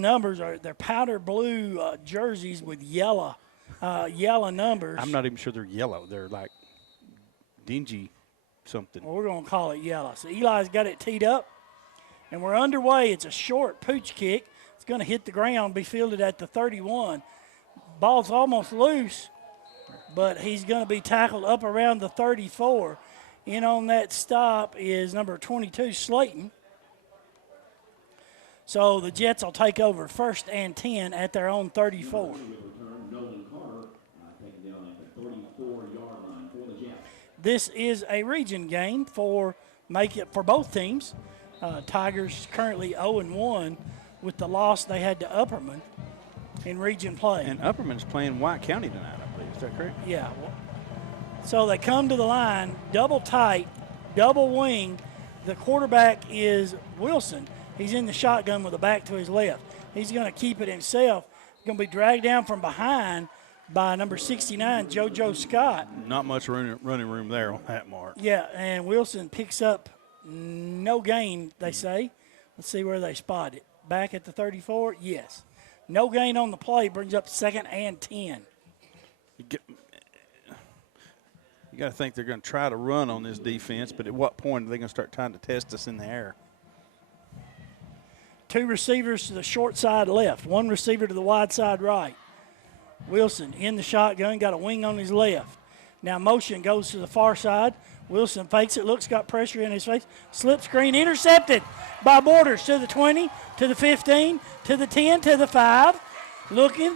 numbers they're powder blue jerseys with yellow numbers. I'm not even sure they're yellow. They're like dingy something. Well, we're going to call it yellow. So Eli's got it teed up, and we're underway. It's a short pooch kick. It's going to hit the ground, be fielded at the 31. Ball's almost loose, but he's going to be tackled up around the 34. In on that stop is number 22, Slayton. So the Jets will take over 1st and 10 at their own 34. This is a region game for both teams. Tigers currently 0-1 with the loss they had to Upperman in region play. And Upperman's playing White County tonight, I believe. Is that correct? Yeah. So they come to the line, double tight, double wing. The quarterback is Wilson. He's in the shotgun with the back to his left. He's going to keep it himself. He's going to be dragged down from behind by number 69, JoJo Scott. Not much running room there on that mark. Yeah, and Wilson picks up no gain, they say. Let's see where they spot it. Back at the 34? Yes. No gain on the play, brings up 2nd and 10. You got to think they're going to try to run on this defense, but at what point are they going to start trying to test us in the air? 2 receivers to the short side left, 1 receiver to the wide side right. Wilson in the shotgun, got a wing on his left. Now motion goes to the far side. Wilson fakes it, looks, got pressure in his face. Slip screen intercepted by Borders to the 20, to the 15, to the 10, to the 5. Looking.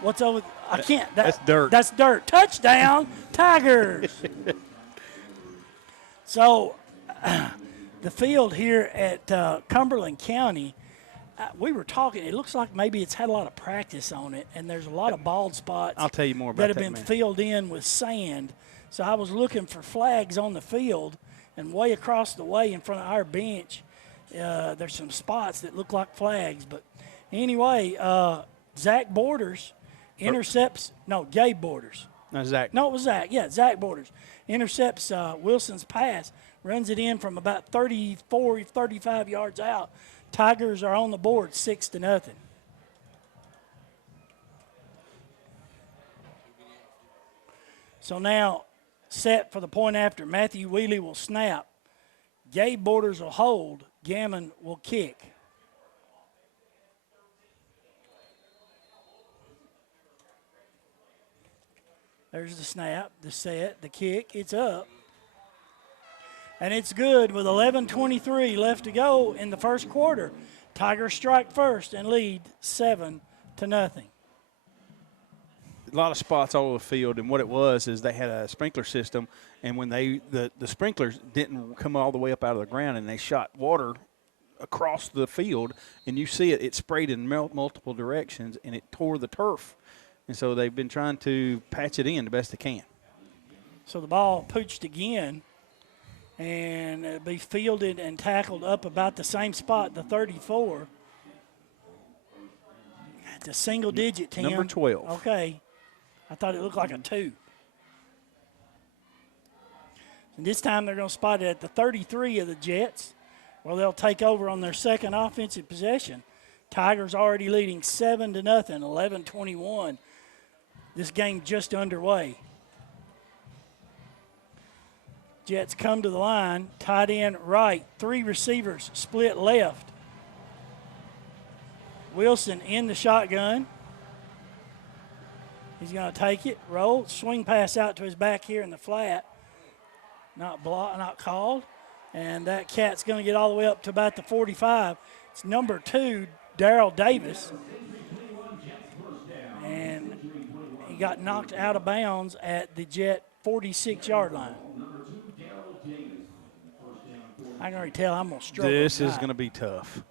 What's over? I can't. That's dirt. That's dirt. Touchdown, Tigers. So the field here at Cumberland County, we were talking, it looks like maybe it's had a lot of practice on it, and there's a lot of bald spots. I'll tell you more about that have been filled in with sand. So I was looking for flags on the field, and way across the way in front of our bench, there's some spots that look like flags. But anyway, Zach Borders intercepts – no, Gabe Borders. No, Zach. No, it was Zach. Yeah, Zach Borders intercepts Wilson's pass, runs it in from about 34, 35 yards out. Tigers are on the board 6-0. So now set for the point after. Matthew Wheely will snap. Gabe Borders will hold. Gammon will kick. There's the snap, the set, the kick. It's up. And it's good with 11:23 left to go in the first quarter. Tigers strike first and lead 7-0. A lot of spots all over the field, and what it was is they had a sprinkler system, and when the sprinklers didn't come all the way up out of the ground, and they shot water across the field, and you see it sprayed in multiple directions, and it tore the turf. And so they've been trying to patch it in the best they can. So the ball pooched again, and it'll be fielded and tackled up about the same spot, the 34. It's a single digit, Tim. Number 12. Okay. I thought it looked like a 2. And this time they're going to spot it at the 33 of the Jets, where they'll take over on their second offensive possession. Tigers already leading 7-0, 11:21. This game just underway. Jets come to the line, tight end right, 3 receivers split left. Wilson in the shotgun. He's going to take it, roll, swing pass out to his back here in the flat. Not called. And that cat's going to get all the way up to about the 45. It's number 2, Darrell Davis. And he got knocked out of bounds at the Jet 46-yard line. I can already tell I'm going to struggle. This is going to be tough.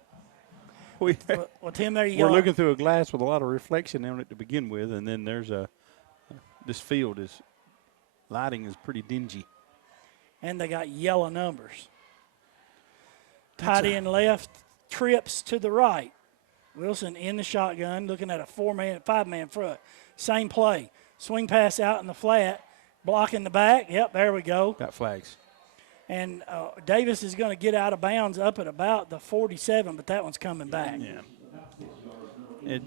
Well, Tim, there you go. We're looking through a glass with a lot of reflection on it to begin with, and then there's this field is lighting is pretty dingy. And they got yellow numbers. Tight end left, trips to the right. Wilson in the shotgun, looking at a 5-man front. Same play. Swing pass out in the flat, blocking the back. Yep, there we go. Got flags. And Davis is going to get out of bounds up at about the 47, but that one's coming back. Yeah.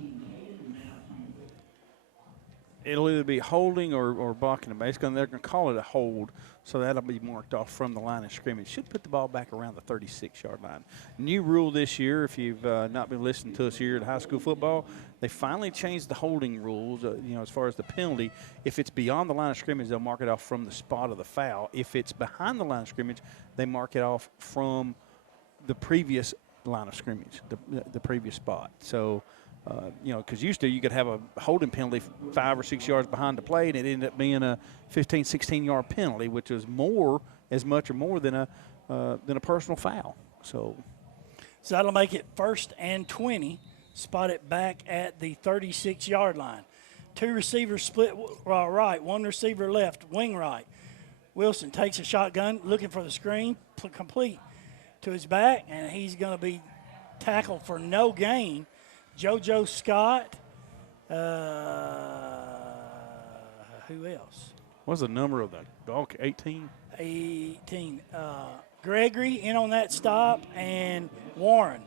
It'll either be holding or blocking the base. They're going to call it a hold, so that'll be marked off from the line of scrimmage. Should put the ball back around the 36-yard line. New rule this year, if you've not been listening to us here at high school football, they finally changed the holding rules, as far as the penalty. If it's beyond the line of scrimmage, they'll mark it off from the spot of the foul. If it's behind the line of scrimmage, they mark it off from the previous line of scrimmage, the previous spot. So, because used to you could have a holding penalty 5 or 6 yards behind the play, and it ended up being a 15, 16-yard penalty, which is as much or more than a personal foul. So that'll make it 1st and 20. Spot it back at the 36-yard line. 2 receivers split right, 1 receiver left, wing right. Wilson takes a shotgun, looking for the screen, complete to his back, and he's going to be tackled for no gain. JoJo Scott. Who else? What's the number of the dog? 18? 18. Gregory in on that stop, and Warren.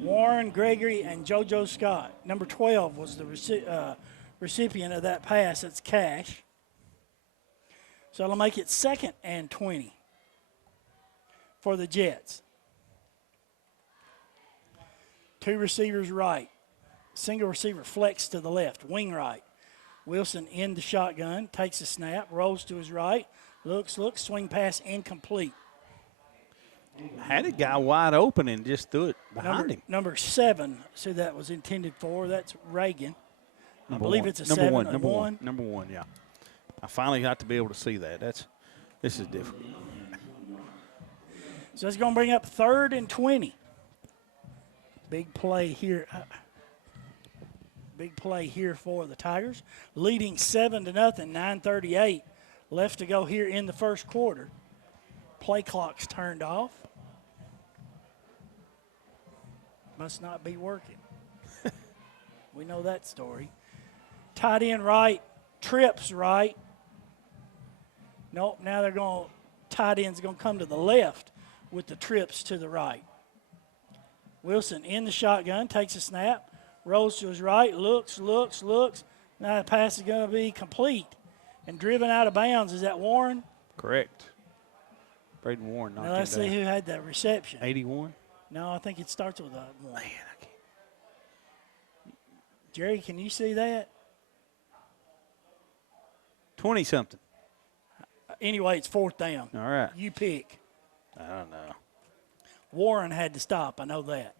Warren, Gregory, and JoJo Scott. Number 12 was the recipient of that pass. That's Cash. So it'll make it 2nd and 20 for the Jets. 2 receivers right. Single receiver flex to the left, wing right. Wilson in the shotgun, takes a snap, rolls to his right, looks, swing pass incomplete. Had a guy wide open and just threw it behind him. Number 7, so that was intended for. That's Reagan. I believe it's a 7. Number one, yeah. I finally got to be able to see that. This is difficult. So it's going to bring up 3rd and 20. Big play here. Big play here for the Tigers. Leading 7-0, 9:38 left to go here in the first quarter. Play clock's turned off. Must not be working. We know that story. Tight end right, trips right. Nope, now they're going to, tight end's going to come to the left with the trips to the right. Wilson in the shotgun, takes a snap, rolls to his right, looks. Now the pass is going to be complete and driven out of bounds. Is that Warren? Correct. Braden Warren knocked Now let's see who had that reception. 81? No, I think it starts with a 1. Man, I can't. Jerry, can you see that? 20-something. Anyway, it's 4th down. All right. You pick. I don't know. Warren had to stop. I know that.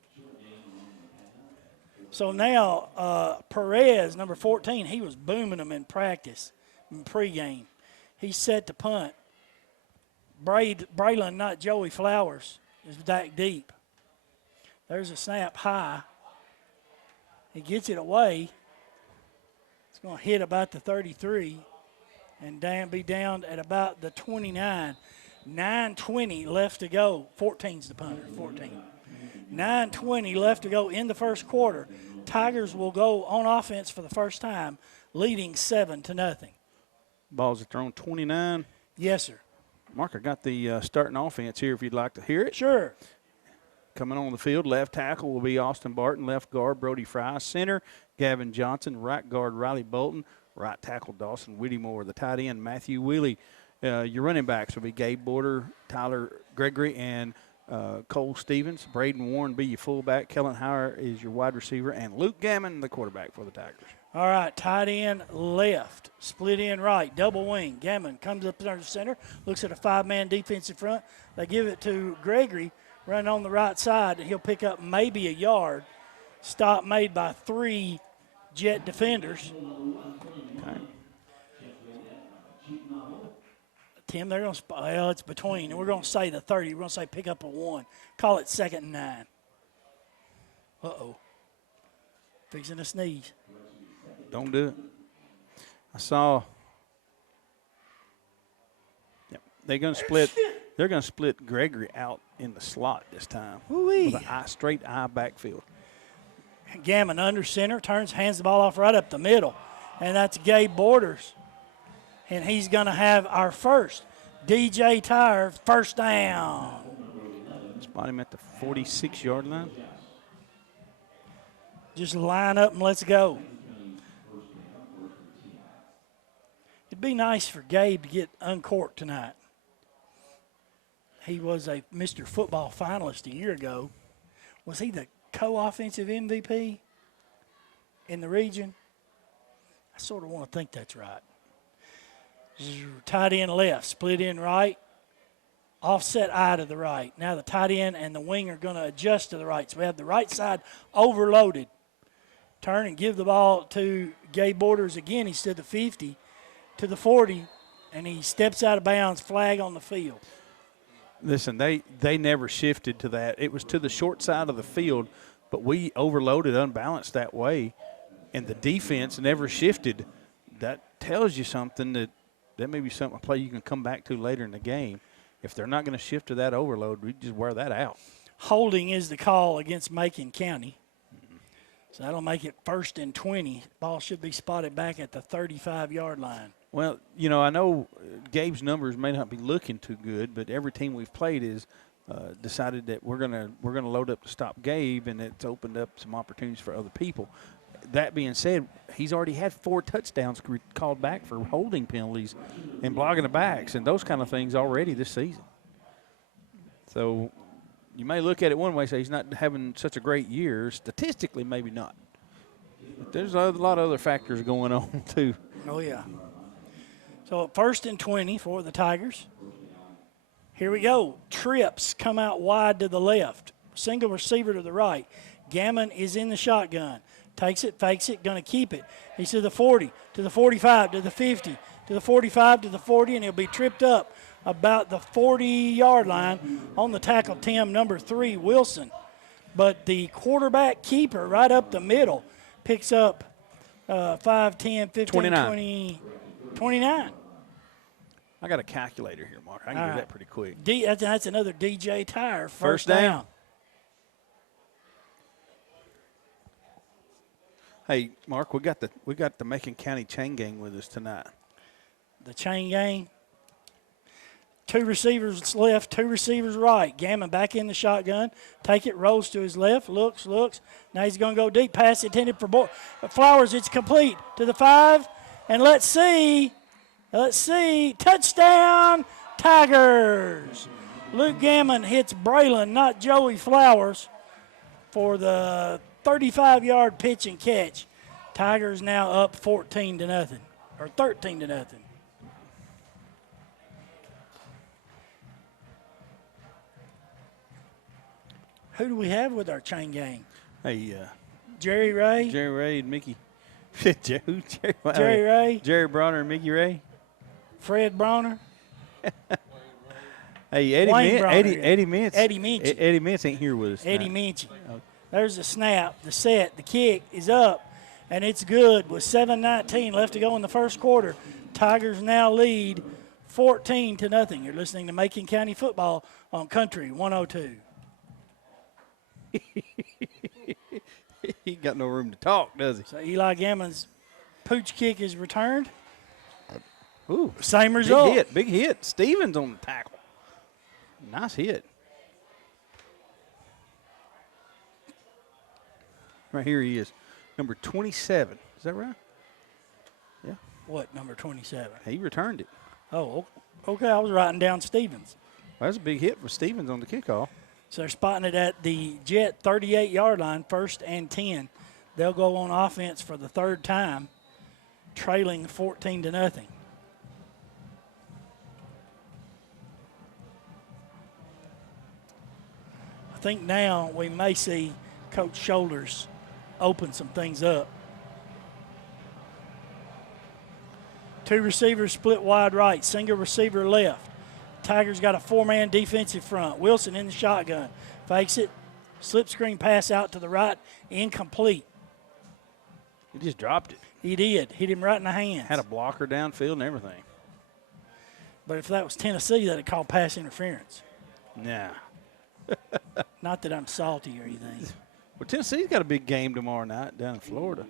So now Perez, number 14, he was booming them in practice, in pregame. He's set to punt. Braylon, not Joey Flowers, is back deep. There's a snap high. He gets it away. It's going to hit about the 33 and be down at about the 29. 9:20 left to go. 14's the punter, 14. 9:20 left to go in the first quarter. Tigers will go on offense for the first time, leading 7-0. Balls are thrown 29. Yes, sir. Mark, I got the starting offense here if you'd like to hear it. Sure. Coming on the field, left tackle will be Austin Barton, left guard Brody Fry, center Gavin Johnson, right guard Riley Bolton, right tackle Dawson Whittemore, the tight end Matthew Wheelie. Your running backs will be Gabe Border, Tyler Gregory, and Cole Stevens. Braden Warren be your fullback. Kellen Hauer is your wide receiver, and Luke Gammon, the quarterback for the Tigers. All right, tight end left, split end right, double wing. Gammon comes up under the center, looks at a 5-man defense in front. They give it to Gregory, running on the right side, and he'll pick up maybe a yard. Stop made by 3 Jet defenders. Okay. Tim, they're going to, well, it's between, and we're going to say the 30. We're going to say pick up a 1. Call it 2nd and 9. Uh-oh. Fixing to sneeze. Don't do it. I saw. Yep, they're going to split Gregory out in the slot this time. Woo-wee. With a straight eye backfield. Gammon under center, hands the ball off right up the middle. And that's Gabe Borders. And he's going to have our first DJ Tire, first down. Spot him at the 46-yard line. Just line up and let's go. It'd be nice for Gabe to get uncorked tonight. He was a Mr. Football finalist a year ago. Was he the co-offensive MVP in the region? I sort of want to think that's right. Tight end left, split end right, offset eye to the right. Now the tight end and the wing are going to adjust to the right. So we have the right side overloaded. Turn and give the ball to Gabe Borders again. He's to the 50, to the 40, and he steps out of bounds, flag on the field. Listen, they never shifted to that. It was to the short side of the field, but we overloaded, unbalanced that way, and the defense never shifted. That tells you something that may be something, a play you can come back to later in the game. If they're not going to shift to that overload, we just wear that out. Holding is the call against Macon County. So that'll make it 1st and 20. Ball should be spotted back at the 35-yard line. Well, you know, I know Gabe's numbers may not be looking too good, but every team we've played is decided that we're gonna load up to stop Gabe, and it's opened up some opportunities for other people. That being said, he's already had 4 touchdowns called back for holding penalties and blocking the backs and those kind of things already this season. So you may look at it one way, say he's not having such a great year. Statistically, maybe not. But there's a lot of other factors going on, too. Oh, yeah. So 1st and 20 for the Tigers. Here we go. Trips come out wide to the left. Single receiver to the right. Gammon is in the shotgun. Takes it, fakes it, going to keep it. He's to the 40, to the 45, to the 50, to the 45, to the 40, and he'll be tripped up about the 40-yard line on the tackle, Tim, number 3, Wilson. But the quarterback keeper right up the middle picks up 5, 10, 15, 29. 20, 29. I got a calculator here, Mark. I can do that pretty quick. That's another DJ Tire. First down. Hey, Mark, we got the Macon County chain gang with us tonight. The chain gang. 2 receivers left, 2 receivers right. Gammon back in the shotgun. Take it, rolls to his left, looks. Now he's going to go deep. Pass intended for Flowers. It's complete to the 5. And let's see. Touchdown, Tigers. Luke Gammon hits Braylon, not Joey Flowers, for the 35-yard pitch and catch. Tigers now up 14-0, or 13-0. Who do we have with our chain gang? Hey, Jerry Ray. Jerry Ray and Mickey. Jerry Ray. Jerry Bronner and Mickey Ray. Fred Bronner. Hey, Eddie Mintz. Eddie Minchie. Eddie Mintz ain't here with us Eddie tonight. Minchie. Okay. There's the snap, the set, the kick is up, and it's good with 7:19 left to go in the first quarter. Tigers now lead 14-0. You're listening to Macon County football on Country 102. He ain't got no room to talk, does he? So Eli Gammon's pooch kick is returned. Ooh, same result. Big hit. Stevens on the tackle. Nice hit. Right here he is, number 27. Is that right? Yeah. What, number 27? He returned it. Oh, okay. I was writing down Stevens. Well, that's a big hit for Stevens on the kickoff. So they're spotting it at the Jet 38-yard line, 1st and 10. They'll go on offense for the 3rd time, trailing 14-0. I think now we may see Coach Shoulders open some things up. 2 receivers split wide right, single receiver left. Tigers got a 4-man defensive front. Wilson in the shotgun. Fakes it. Slip screen pass out to the right. Incomplete. He just dropped it. He did. Hit him right in the hands. Had a blocker downfield and everything. But if that was Tennessee, that'd call pass interference. Nah. Not that I'm salty or anything. Well, Tennessee's got a big game tomorrow night down in Florida.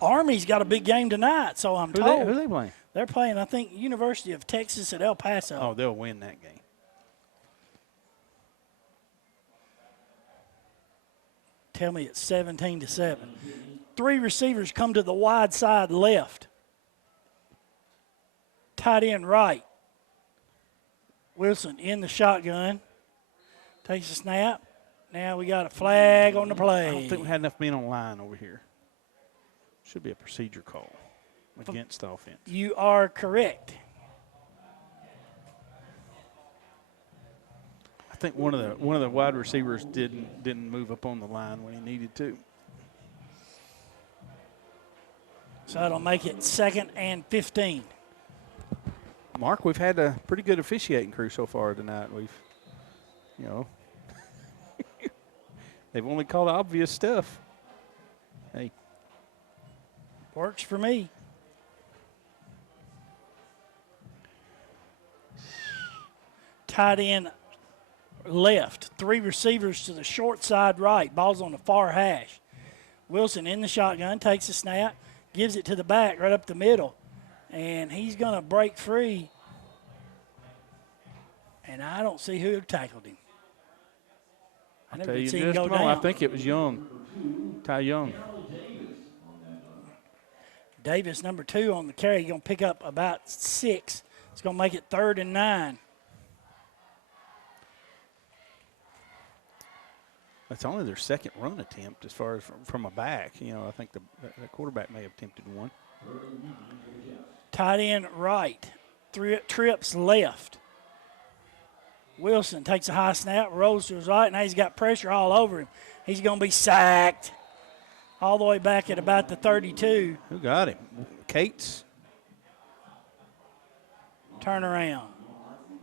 Army's got a big game tonight, so I'm told. Who they playing? They're playing, I think, University of Texas at El Paso. Oh, they'll win that game. Tell me it's 17-7. 3 receivers come to the wide side left. Tight end right. Wilson in the shotgun. Takes a snap. Now we got a flag on the play. I don't think we had enough men on line over here. Should be a procedure call against the offense. You are correct. I think one of the wide receivers didn't move up on the line when he needed to. So that'll make it 2nd and 15. Mark, we've had a pretty good officiating crew so far tonight. They've only called obvious stuff. Hey. Works for me. Tight end left. 3 receivers to the short side right. Ball's on the far hash. Wilson in the shotgun, takes a snap, gives it to the back right up the middle. And he's going to break free. And I don't see who tackled him. I never did see him go down. I think it was Young, Ty Young. Davis, number 2 on the carry, going to pick up about 6. It's going to make it 3rd and 9. That's only their second run attempt as far as from a back. I think the quarterback may have attempted one. Tight end right, 3 trips left. Wilson takes a high snap, rolls to his right. Now he's got pressure all over him. He's going to be sacked all the way back at about the 32. Who got him? Cates? Turn around.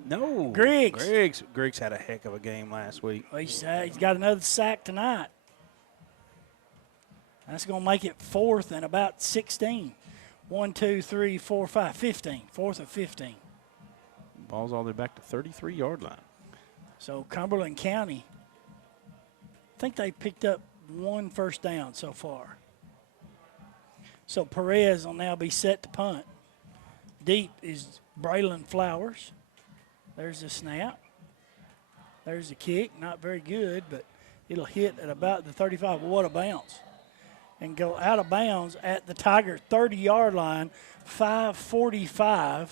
No. Griggs. Griggs had a heck of a game last week. Well, he's got another sack tonight. That's going to make it 4th and about 16. 1, 2, 3, 4, 5, 15. 4th and 15. Ball's all the way back to 33-yard line. So Cumberland County, I think they picked up 1 first down so far. So Perez will now be set to punt. Deep is Braylon Flowers. There's the snap. There's the kick. Not very good, but it'll hit at about the 35. What a bounce. And go out of bounds at the Tiger 30-yard line. 5:45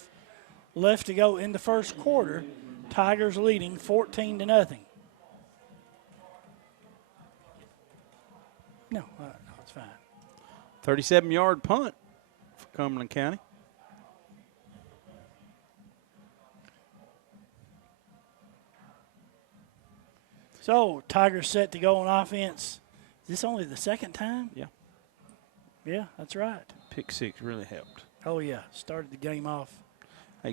left to go in the first quarter. Tigers leading 14-0. No, it's fine. 37-yard punt for Cumberland County. So, Tigers set to go on offense. Is this only the second time? Yeah. Yeah, that's right. Pick 6 really helped. Oh, yeah. Started the game off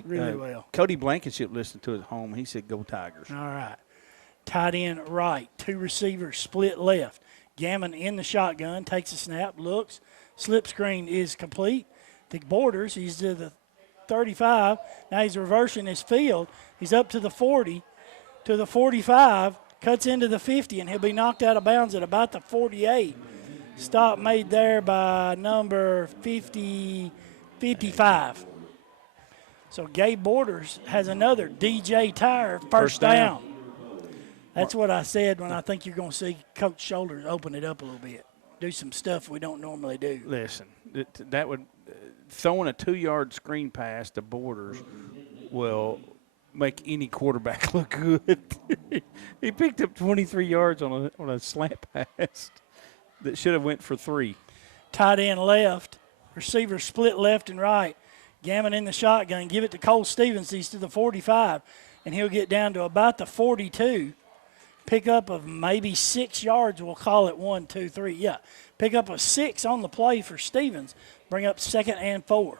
really well. Cody Blankenship listened to it at home. He said, go Tigers. All right. Tight end right. 2 receivers split left. Gammon in the shotgun. Takes a snap. Looks. Slip screen is complete. The borders. He's to the 35. Now he's reversing his field. He's up to the 40. To the 45. Cuts into the 50, and he'll be knocked out of bounds at about the 48. Stop made there by number 55. So Gabe Borders has another DJ Tire first down. That's what I said when I think you're going to see Coach Shoulders open it up a little bit. Do some stuff we don't normally do. Listen, that would throwing a 2-yard screen pass to Borders will make any quarterback look good. He picked up 23 yards on a slant pass that should have went for 3. Tight end left. Receiver split left and right. Gammon in the shotgun. Give it to Cole Stevens. He's to the 45, and he'll get down to about the 42. Pickup of maybe 6 yards. We'll call it 1, 2, 3. Yeah, pickup of 6 on the play for Stevens. Bring up 2nd and 4.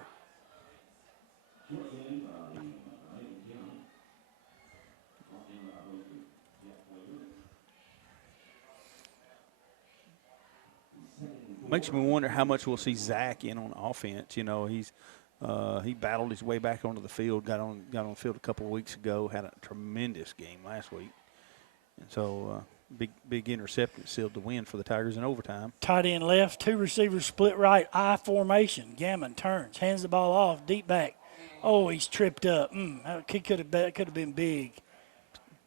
Makes me wonder how much we'll see Zach in on offense. He's he battled his way back onto the field. Got on the field a couple of weeks ago. Had a tremendous game last week, and so big interception sealed the win for the Tigers in overtime. Tight end left, 2 receivers split right, I formation. Gammon turns, hands the ball off, deep back Oh, he's tripped up. He could have been big.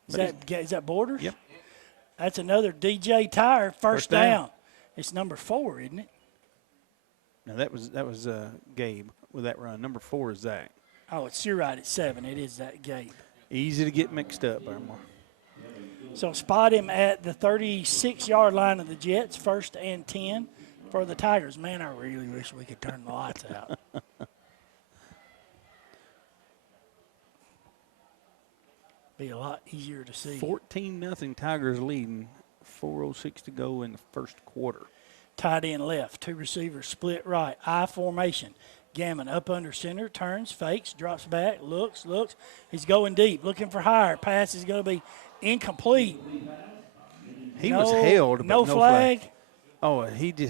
Is that Borders? Yep. That's another DJ Tire first down. It's number 4, isn't it? Now that was Gabe with that run. Number 4 is Zach. Oh, you're right. It's 7. It is that Gabe. Easy to get mixed up, Barrymore. So spot him at the 36-yard line of the Jets, 1st and 10 for the Tigers. Man, I really wish we could turn the lights out. Be a lot easier to see. 14-0 Tigers leading. 4:06 to go in the first quarter. Tight end left, 2 receivers split right, I formation. Gammon up under center, turns, fakes, drops back, looks. He's going deep, looking for higher. Pass is going to be incomplete. He was held, but no flag. Oh, Like the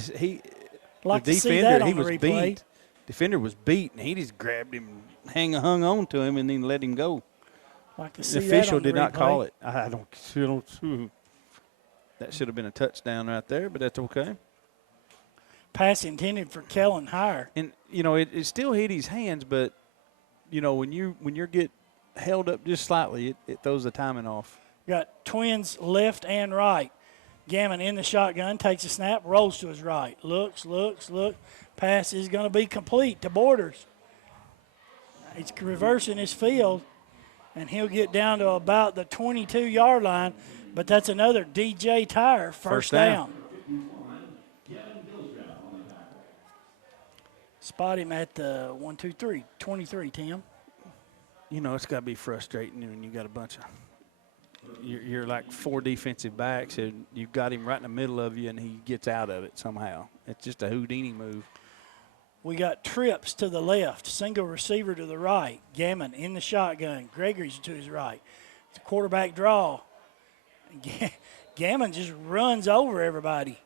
to see that defender, he on the was replay. beat. Defender was beat, and he just grabbed him, hung on to him, and then let him go. Like to see The that official on the did not replay. call it. I don't. That should have been a touchdown right there, but that's okay. Pass intended for Kellen Hire. And it still hit his hands, but when you get held up just slightly, it throws the timing off. Got twins left and right. Gammon in the shotgun, takes a snap, rolls to his right. Looks. Pass is going to be complete to Borders. He's reversing his field, and he'll get down to about the 22-yard line, but that's another DJ Tire first down. Spot him at the 23, Tim. It's got to be frustrating when you got a bunch of you're like 4 defensive backs, and you've got him right in the middle of you, and he gets out of it somehow. It's just a Houdini move. We got trips to the left, single receiver to the right. Gammon in the shotgun. Gregory's to his right. It's a quarterback draw. Gammon just runs over everybody.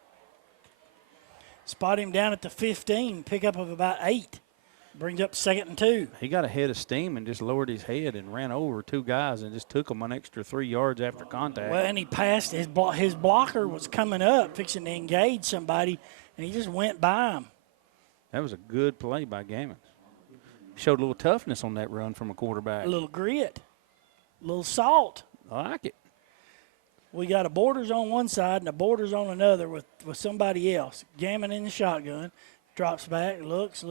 Spot him down at the 15, pickup of about 8. Brings up 2nd and 2. He got a head of steam and just lowered his head and ran over 2 guys and just took them an extra 3 yards after contact. Well, and he passed. His blocker was coming up, fixing to engage somebody, and he just went by him. That was a good play by Gammon. Showed a little toughness on that run from a quarterback. A little grit, a little salt. I like it. We got a Borders on one side and a Borders on another with somebody else. Gammon in the shotgun, drops back, looks,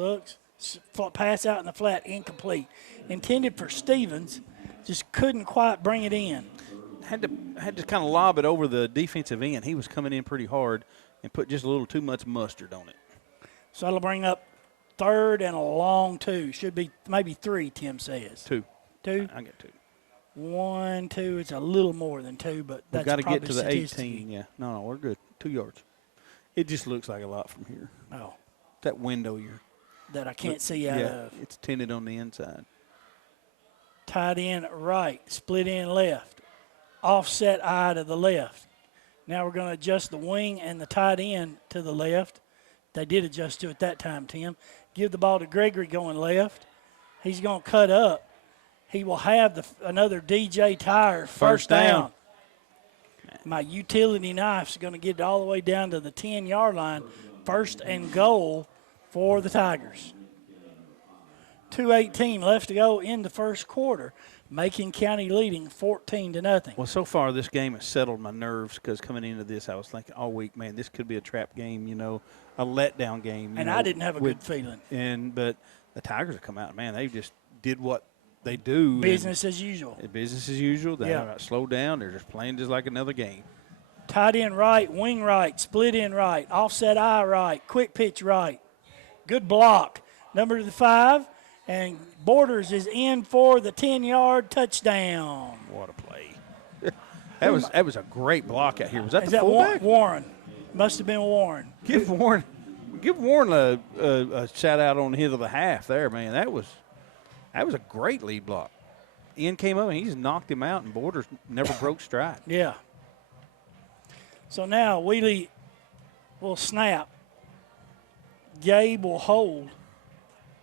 pass out in the flat, incomplete. Intended for Stevens, just couldn't quite bring it in. Had to kind of lob it over the defensive end. He was coming in pretty hard and put just a little too much mustard on it. So that'll bring up 3rd and a long 2. Should be maybe 3, Tim says. 2. 2? I get 2. 1, 2. It's a little more than 2, but that's We've got to probably get to the statistically. 18. Yeah. No, we're good. 2 yards. It just looks like a lot from here. Oh, That window that I can't see out of. It's tinted on the inside. Tight end right, split end left, offset eye to the left. Now we're going to adjust the wing and the tight end to the left. They did adjust to it that time, Tim. Give the ball to Gregory going left. He's going to cut up. He will have another DJ Tire first down. My utility knife's going to get it all the way down to the 10-yard line. 1st and goal for the Tigers. 2:18 left to go in the first quarter. Macon County leading 14-0. Well, so far this game has settled my nerves because coming into this I was thinking all week, man, this could be a trap game, a letdown game. And I didn't have a good feeling. But the Tigers have come out, man, they just did what they do. Business as usual. Business as usual. They're not slowed down. They're just playing just like another game. Tight end right, wing right, split end right, offset eye right, quick pitch right. Good block. Number 5, and Borders is in for the 10-yard touchdown. What a play. That was a great block out here. Was that Is the that fullback? Warren? Must have been Warren. Give Warren a shout out on his of the half there, man. That was a great lead block. Ian came up and he just knocked him out, and Borders never broke stride. Yeah. So now Wheelie will snap. Gabe will hold.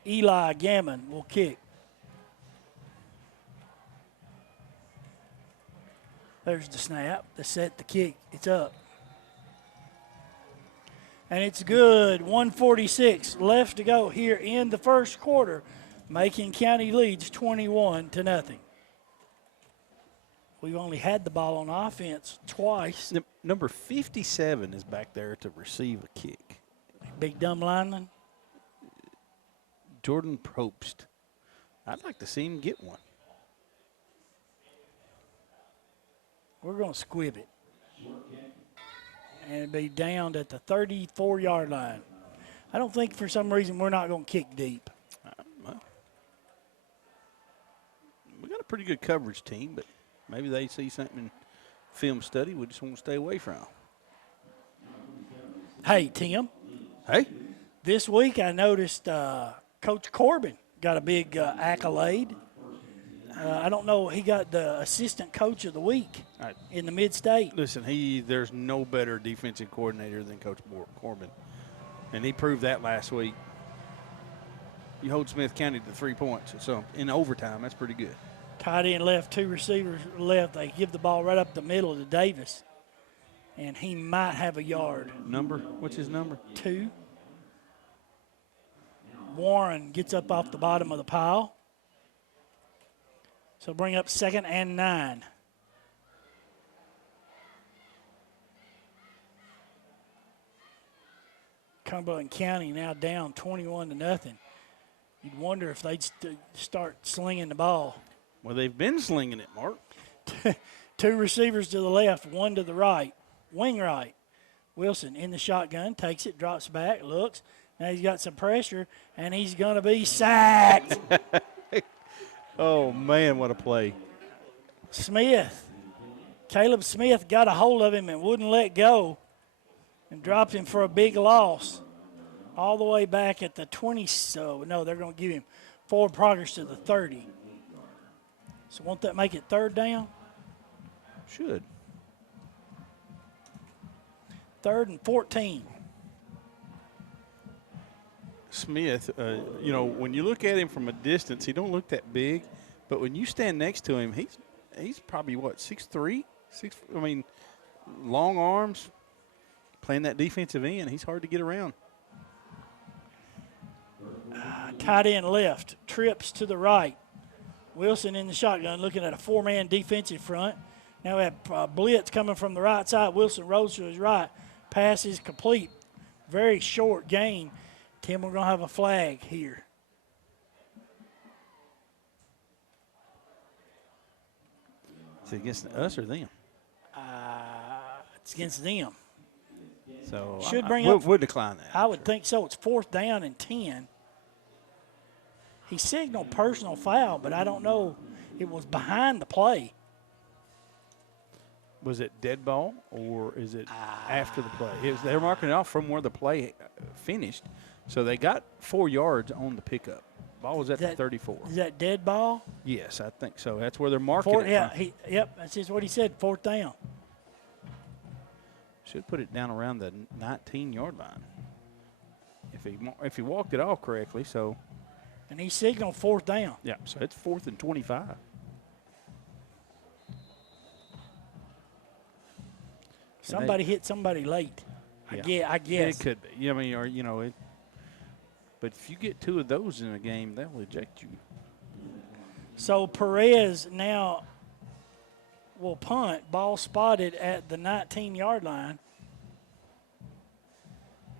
Eli Gammon will kick. There's the snap, the set, the kick. It's up. And it's good. 1:46 left to go here in the first quarter. Macon County leads 21-0. We've only had the ball on offense twice. Number 57 is back there to receive a kick. Big dumb lineman. Jordan Probst. I'd like to see him get one. We're going to squib it. And it'll be down at the 34-yard line. I don't think for some reason we're not going to kick deep. Well, we got a pretty good coverage team, but maybe they see something in film study we just want to stay away from. Hey, Tim. Hey. This week I noticed Coach Corbin got a big accolade. I don't know. He got the assistant coach of the week in the mid-state. Listen, there's no better defensive coordinator than Coach Corbin, and he proved that last week. You hold Smith County to 3 points, so in overtime, that's pretty good. Tight end left, 2 receivers left. They give the ball right up the middle to Davis, and he might have a yard. Number? What's his number? 2. Warren gets up off the bottom of the pile. So bring up 2nd and 9. Cumberland County now down 21-0. You'd wonder if they'd start slinging the ball. Well, they've been slinging it, Mark. 2 receivers to the left, 1 to the right, wing right. Wilson in the shotgun, takes it, drops back, looks. Now he's got some pressure, and he's going to be sacked. Oh, man, what a play. Smith. Caleb Smith got a hold of him and wouldn't let go and dropped him for a big loss all the way back at the 20. So, no, they're going to give him forward progress to the 30. So won't that make it 3rd down? Should. 3rd and 14. Smith, when you look at him from a distance, he don't look that big, but when you stand next to him, he's probably, 6'3"? Long arms, playing that defensive end. He's hard to get around. Tight end left, trips to the right. Wilson in the shotgun looking at a 4-man defensive front. Now we have blitz coming from the right side. Wilson rolls to his right. Pass is complete. Very short gain. Tim, we're going to have a flag here. Is it against us or them? It's against them. So we'll decline that. I would think so. It's 4th down and 10. He signaled personal foul, but I don't know. It was behind the play. Was it dead ball or is it after the play? They're marking it off from where the play finished. So they got 4 yards on the pickup. Ball was at the 34. Is that dead ball? Yes, I think so. That's where they're marking it. Yeah, that's just what he said, 4th down. Should put it down around the 19-yard line. If he walked it off correctly, so. And he signaled 4th down. Yeah, so it's 4th and 25. Somebody hit somebody late. Yeah. I guess. It could be. But if you get 2 of those in a game, that will eject you. So Perez now will punt. Ball spotted at the 19-yard line.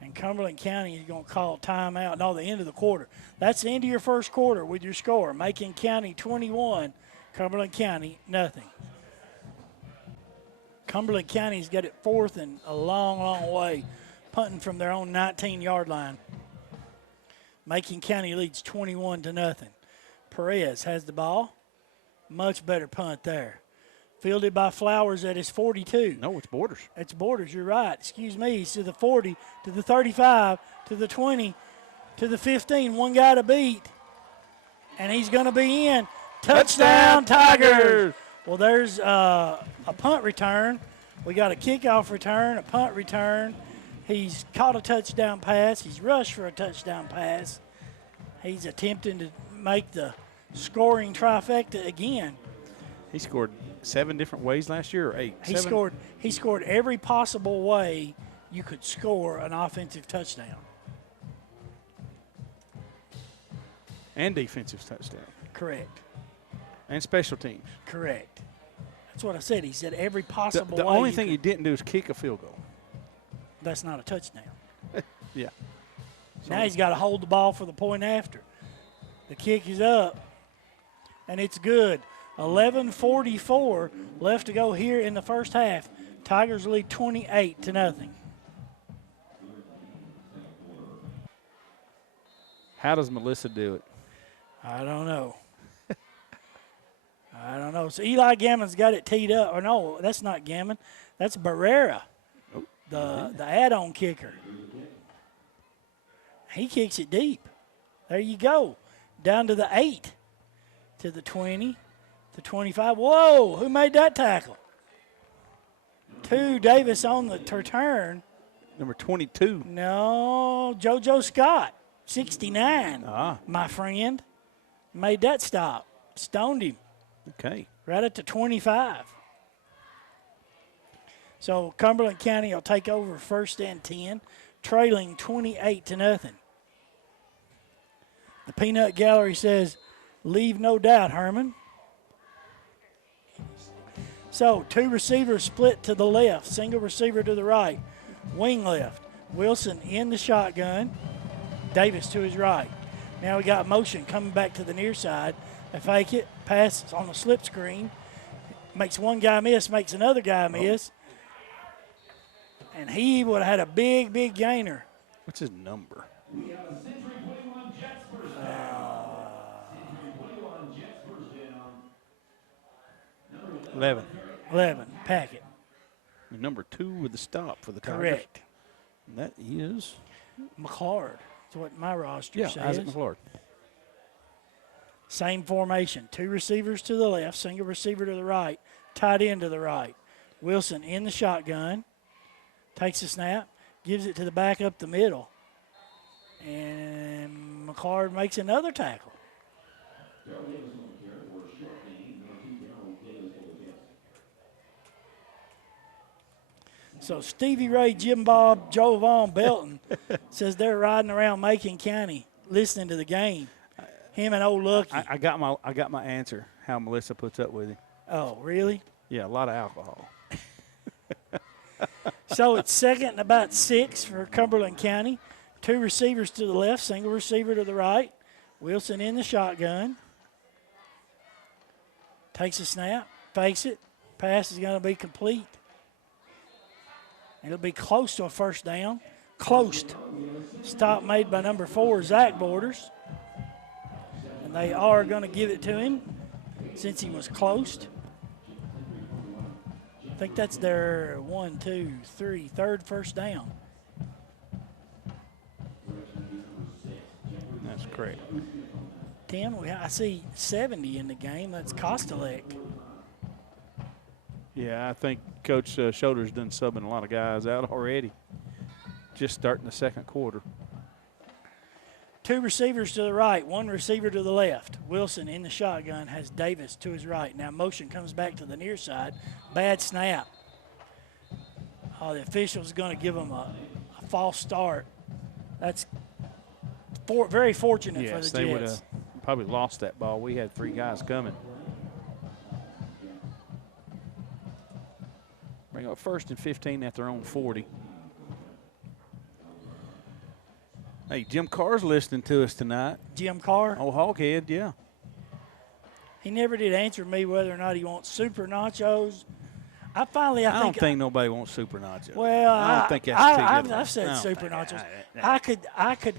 And Cumberland County is going to call timeout. No, the end of the quarter. That's the end of your first quarter with your score. Macon County 21, Cumberland County nothing. Cumberland County's got it 4th and a long, long way, punting from their own 19-yard line. Macon County leads 21-0. Perez has the ball. Much better punt there. Fielded by Flowers at his 42. No, it's Borders. It's Borders, you're right. Excuse me. He's to the 40, to the 35, to the 20, to the 15. One guy to beat. And he's going to be in. Touchdown, Tigers! Well, there's a punt return. We got a kickoff return, a punt return. He's caught a touchdown pass. He's rushed for a touchdown pass. He's attempting to make the scoring trifecta again. He scored 7 different ways last year, or 8? He scored every possible way you could score an offensive touchdown. And defensive touchdown. Correct. And special teams. Correct. That's what I said. He said every possible The way. only thing he didn't do is kick a field goal. That's not a touchdown. Yeah. Now he's got to hold the ball for the point after. The kick is up, and it's good. 11:44 left to go here in the first half. Tigers lead 28-0. How does Melissa do it? I don't know. I don't know. So Eli Gammon's got it teed up. Or no, that's not Gammon. That's Barrera, the add-on kicker. He kicks it deep. There you go. Down to the 8, to the 20, to 25. Whoa, who made that tackle? 2, Davis on the return. Number 22. No, JoJo Scott, 69, Ah. my friend. Made that stop. Stoned him. Okay. Right at the 25. So Cumberland County will take over 1st and 10, trailing 28-0. The Peanut Gallery says, leave no doubt, Herman. So 2 receivers split to the left, single receiver to the right, wing left. Wilson in the shotgun, Davis to his right. Now we got motion coming back to the near side. They fake it, pass on the slip screen, makes one guy miss, makes another guy miss. And he would have had a big, big gainer. What's his number? 11. 11, Packet. Number 2 with the stop for the Tigers. Correct. And that is McClard. That's what my roster says. Isaac McClard. Same formation. 2 receivers to the left, single receiver to the right, tight end to the right. Wilson in the shotgun, takes the snap, gives it to the back up the middle. And McClard makes another tackle. So Stevie Ray, Jim Bob, Joe Vaughn, Belton says they're riding around Macon County listening to the game. Him and old Lucky. I got my answer. How Melissa puts up with him. Oh, really? Yeah, a lot of alcohol. So it's 2nd and about 6 for Cumberland County. 2 receivers to the left, single receiver to the right. Wilson in the shotgun. Takes a snap, fakes it. Pass is going to be complete. It'll be close to a first down. Close. Stop made by number 4, Zach Borders. And they are going to give it to him since he was close. I think that's their 1, 2, 3, third first down. That's correct. 10, I see 70 in the game. That's Kostelek. Yeah, I think Coach Shoulders done subbing a lot of guys out already. Just starting the second quarter. 2 receivers to the right, 1 receiver to the left. Wilson in the shotgun has Davis to his right. Now motion comes back to the near side. Bad snap. The official's going to give him a false start. That's very fortunate for the Jets. Yes, they would have probably lost that ball. We had 3 guys coming. Bring up 1st and 15 at their own 40. Hey, Jim Carr's listening to us tonight. Jim Carr? Oh, Hoghead, yeah. He never did answer me whether or not he wants super nachos. I don't think nobody wants super nachos. Well, I don't think that's I've said super nachos. I could,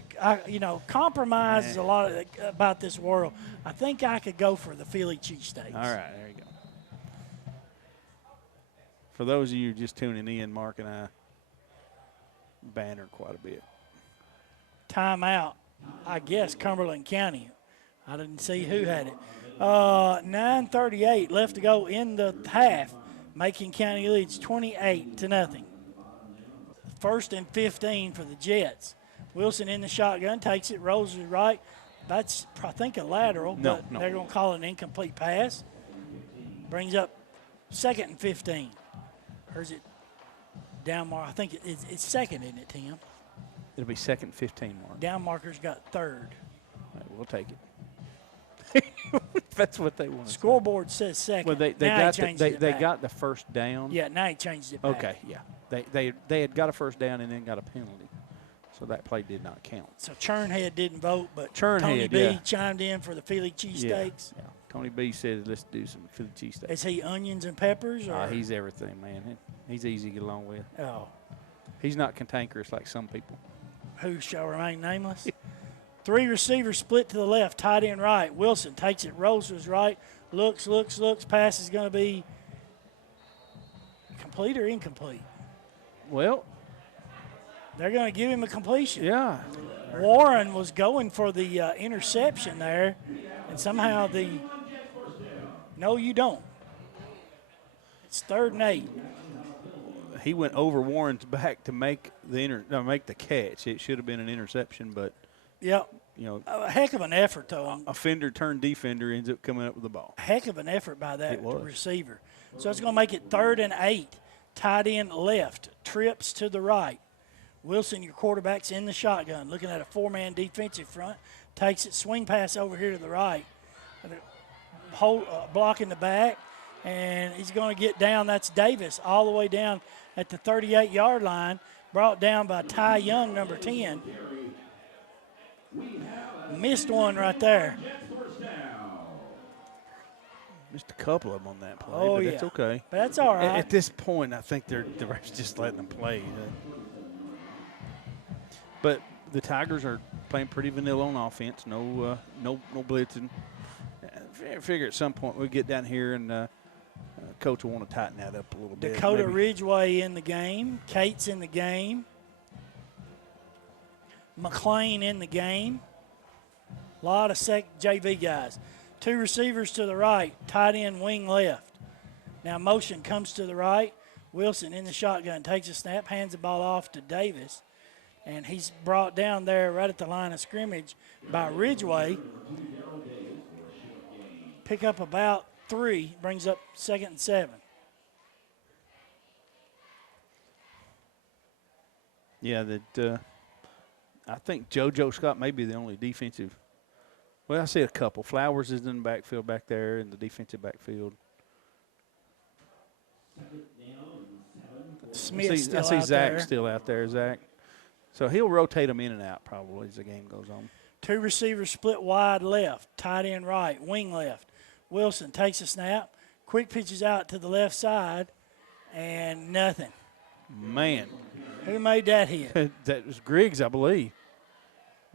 compromise a lot about this world. I think I could go for the Philly cheesesteaks. All right, there you go. For those of you just tuning in, Mark and I banter quite a bit. Timeout, I guess, Cumberland County. I didn't see who had it. 9:38 left to go in the half. Macon County leads 28-0. 1st and 15 for the Jets. Wilson in the shotgun, takes it, rolls to the right. That's, I think, a lateral, but they're going to call it an incomplete pass. Brings up 2nd and 15. Or is it down mark? I think it's 2nd, isn't it, Tim? It'll be 2nd and 15, Mark. Down marker's got 3rd. Right, Right, we'll take it. 2nd That's what they want. Scoreboard says second. Well, they Now got he changed it back. got the first down. Yeah, now he changed it back. Okay, yeah. They had got a first down and then got a penalty, so that play did not count. So Churnhead didn't vote, but Churnhead, Tony B yeah. chimed in for the Philly cheesesteaks. Yeah. Tony B said, let's do some Philly cheesesteaks. Is he onions and peppers? Or? He's everything, man. He's easy to get along with. Oh, He's not cantankerous like some people. who shall remain nameless? 3 receivers split to the left, tight end right. Wilson takes it, rolls to his right, looks. Pass is going to be complete or incomplete? Well, they're going to give him a completion. yeah. Warren was going for the interception there, and somehow no, you don't. It's 3rd and 8. He went over Warren's back to make the catch. It should have been an interception, but Yep. you know, A heck of an effort, though. offender turned defender ends up coming up with the ball. Heck of an effort by that It was. receiver. So it's going to make it 3rd and 8. Tight end left, trips to the right. Wilson, your quarterback's in the shotgun, looking at a 4-man defensive front. Takes it, swing pass over here to the right. Blocking the back, and he's going to get down. That's Davis all the way down at the 38-yard line, brought down by Ty Young, number 10. Missed one right there. Missed a couple of them on that play, Oh, but yeah. that's okay. But that's all right. At this point, I think the refs just letting them play. But the Tigers are playing pretty vanilla on offense. No blitzing. I figure at some point we get down here and coach will want to tighten that up a little bit. Dakota maybe. Ridgeway in the game. Cates in the game. McLean in the game. A lot of JV guys. 2 receivers to the right, tight end wing left. Now motion comes to the right. Wilson in the shotgun takes a snap, hands the ball off to Davis, and he's brought down there right at the line of scrimmage by Ridgeway. Pick up about 3, brings up 2nd and 7. Yeah, that I think JoJo Scott may be the only defensive. Well, I see a couple. Flowers is in the backfield back there in the defensive backfield. Smith's still I see out Zach there. still out there, Zach. So he'll rotate them in and out probably as the game goes on. 2 receivers split wide left, tight end right, wing left. Wilson takes a snap, quick pitches out to the left side, and nothing. Man. Who made that hit? That was Griggs, I believe.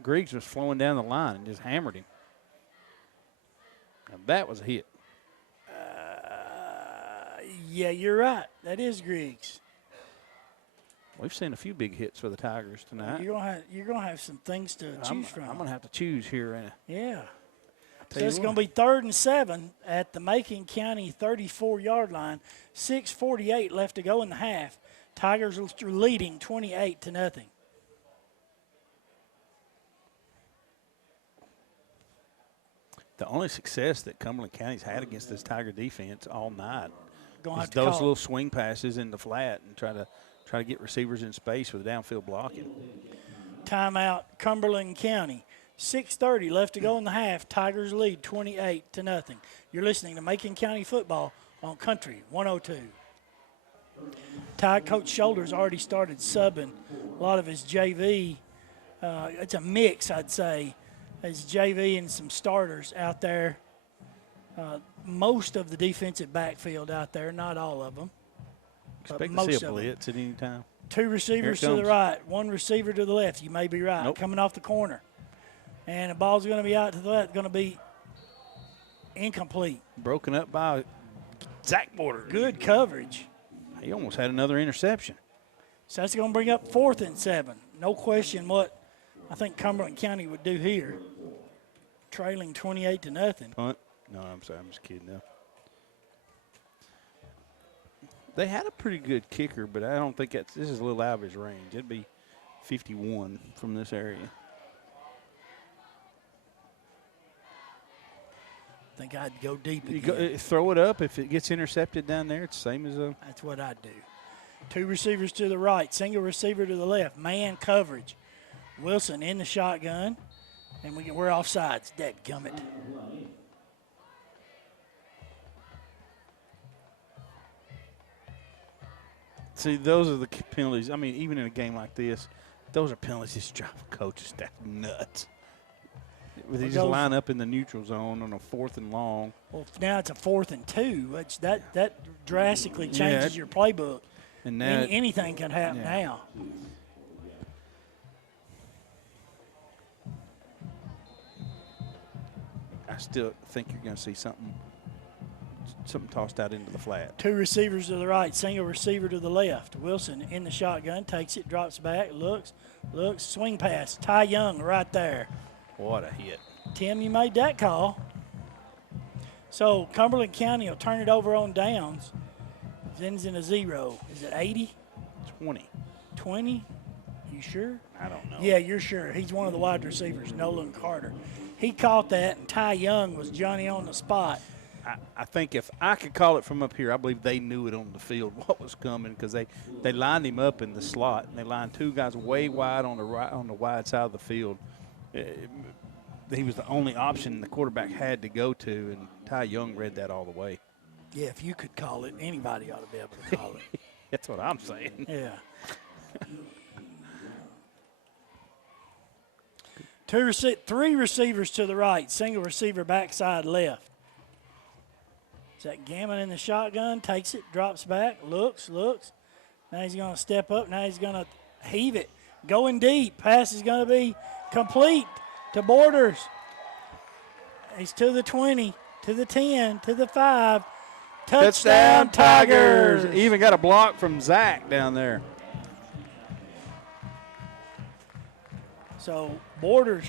Griggs was flowing down the line and just hammered him. And that was a hit. Yeah, you're right. That is Griggs. We've seen a few big hits for the Tigers tonight. You're gonna have some things to choose from. I'm going to have to choose here. Yeah. So you it's what. going to be 3rd and 7 at the Macon County 34-yard line. 6:48 left to go in the half. Tigers are leading 28-0. The only success that Cumberland County's had against this Tiger defense all night Gonna is have to those call little swing passes in the flat and try to get receivers in space with downfield blocking. Timeout, Cumberland County. 6:30 left to go in the half. Tigers lead 28-0. You're listening to Macon County football on Country 102. Coach Shoulders already started subbing a lot of his JV. It's a mix, I'd say. His JV and some starters out there. Most of the defensive backfield out there, not all of them. Expect to see a blitz at any time. 2 receivers to the right, 1 receiver to the left. You may be right. Nope. Coming off the corner. And the ball's going to be out to the left, going to be incomplete. Broken up by Zach Border. Good coverage. He almost had another interception. So that's going to bring up 4th and 7. No question what I think Cumberland County would do here. Trailing 28-0. Punt. No, I'm sorry. I'm just kidding now. They had a pretty good kicker, but I don't think this is a little out of his range. It'd be 51 from this area. I think I'd go deep You again. throw it up. If it gets intercepted down there, it's the same as a. That's what I'd do. 2 receivers to the right, single receiver to the left. Man coverage. Wilson in the shotgun. And we're offsides. Dadgummit. See, those are the penalties. I mean, even in a game like this, those are penalties that drive a coach's staff nuts. They just line up in the neutral zone on a 4th and long. Well, now it's a 4th and 2. That drastically changes your playbook. And now anything can happen now. I still think you're going to see something tossed out into the flat. 2 receivers to the right, single receiver to the left. Wilson in the shotgun, takes it, drops back, looks, swing pass. Ty Young right there. What a hit. Tim, you made that call. So Cumberland County will turn it over on downs. It ends in a 0. Is it 80? 20. 20? You sure? I don't know. Yeah, you're sure. He's one of the wide receivers, Nolan Carter. He caught that, and Ty Young was Johnny on the spot. I think if I could call it from up here, I believe they knew it on the field what was coming because they lined him up in the slot and they lined 2 guys way wide on the wide side of the field. He was the only option the quarterback had to go to, and Ty Young read that all the way. Yeah, if you could call it, anybody ought to be able to call it. That's what I'm saying. Yeah. 3 receivers to the right, single receiver backside left. Is that Gammon in the shotgun? Takes it, drops back, looks. Now he's going to step up. Now he's going to heave it. Going deep. Pass is going to be complete to Borders. He's to the 20, to the 10, to the 5. Touchdown, Tigers. Even got a block from Zach down there. So Borders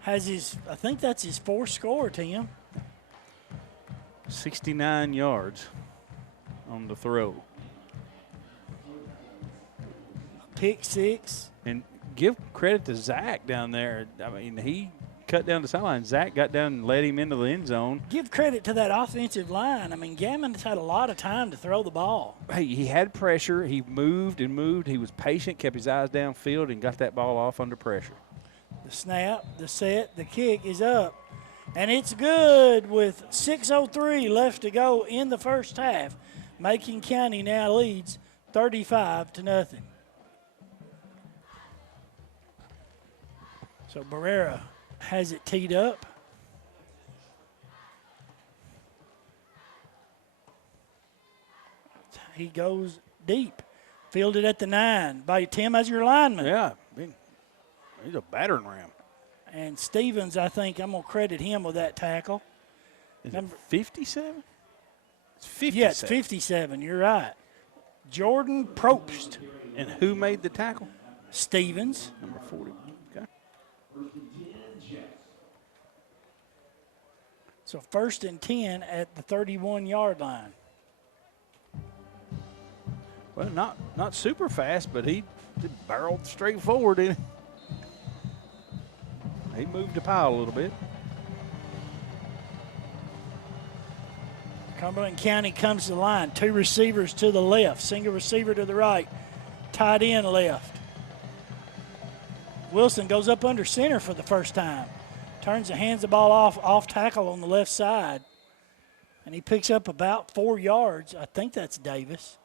has I think that's his 4th score, Tim. 69 yards on the throw. Pick 6. And give credit to Zach down there. I mean, he cut down the sideline. Zach got down and led him into the end zone. Give credit to that offensive line. I mean, Gammon's had a lot of time to throw the ball. Hey, he had pressure. He moved and moved. He was patient, kept his eyes downfield, and got that ball off under pressure. The snap, the set, the kick is up. And it's good with 6:03 left to go in the first half. Macon County now leads 35-0. So Barrera has it teed up. He goes deep. Fielded at the 9 by Tim as your lineman. Yeah, he's a battering ram. And Stevens, I think I'm going to credit him with that tackle. Is it 57? It's 57. Yeah, it's 57. You're right. Jordan Probst. And who made the tackle? Stevens. Number 40. Okay. So 1st and 10 at the 31-yard line. Well, not super fast, but he barreled straight forward in it. He moved the pile a little bit. Cumberland County comes to the line. 2 receivers to the left. Single receiver to the right. Tight end left. Wilson goes up under center for the first time. Turns and hands the ball off tackle on the left side. And he picks up about 4 yards. I think that's Davis.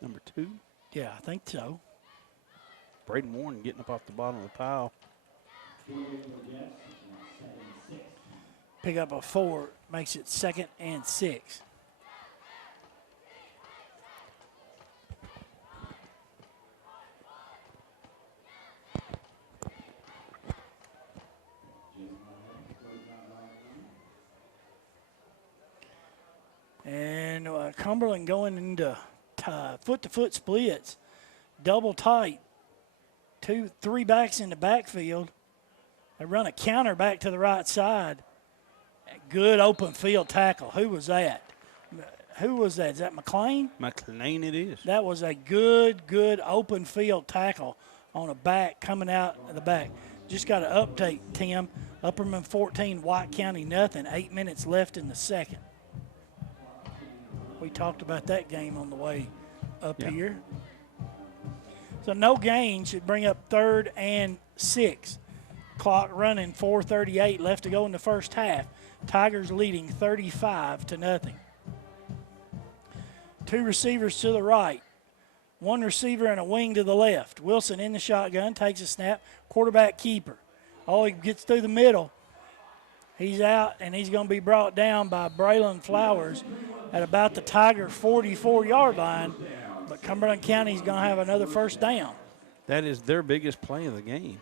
Number 2. Yeah, I think so. Braden Warren getting up off the bottom of the pile. Pick up a 4, makes it 2nd and 6. And Cumberland going into foot-to-foot splits, double tight. 2-3 backs in the backfield. They run a counter back to the right side. Good open field tackle. Who was that? Is that McLean? McLean it is. That was a good open field tackle on a back coming out of the back. Just got an update, Tim. Upperman 14, White County nothing. 8 minutes left in the second. We talked about that game on the way up here. So no gain should bring up 3rd and 6. Clock running, 4:38 left to go in the first half. Tigers leading 35-0. Two receivers to the right. One receiver and a wing to the left. Wilson in the shotgun, takes a snap. Quarterback keeper. Oh, he gets through the middle. He's out, and he's going to be brought down by Braylon Flowers at about the Tiger 44-yard line. But Cumberland County is going to have another first down. That is their biggest play of the game.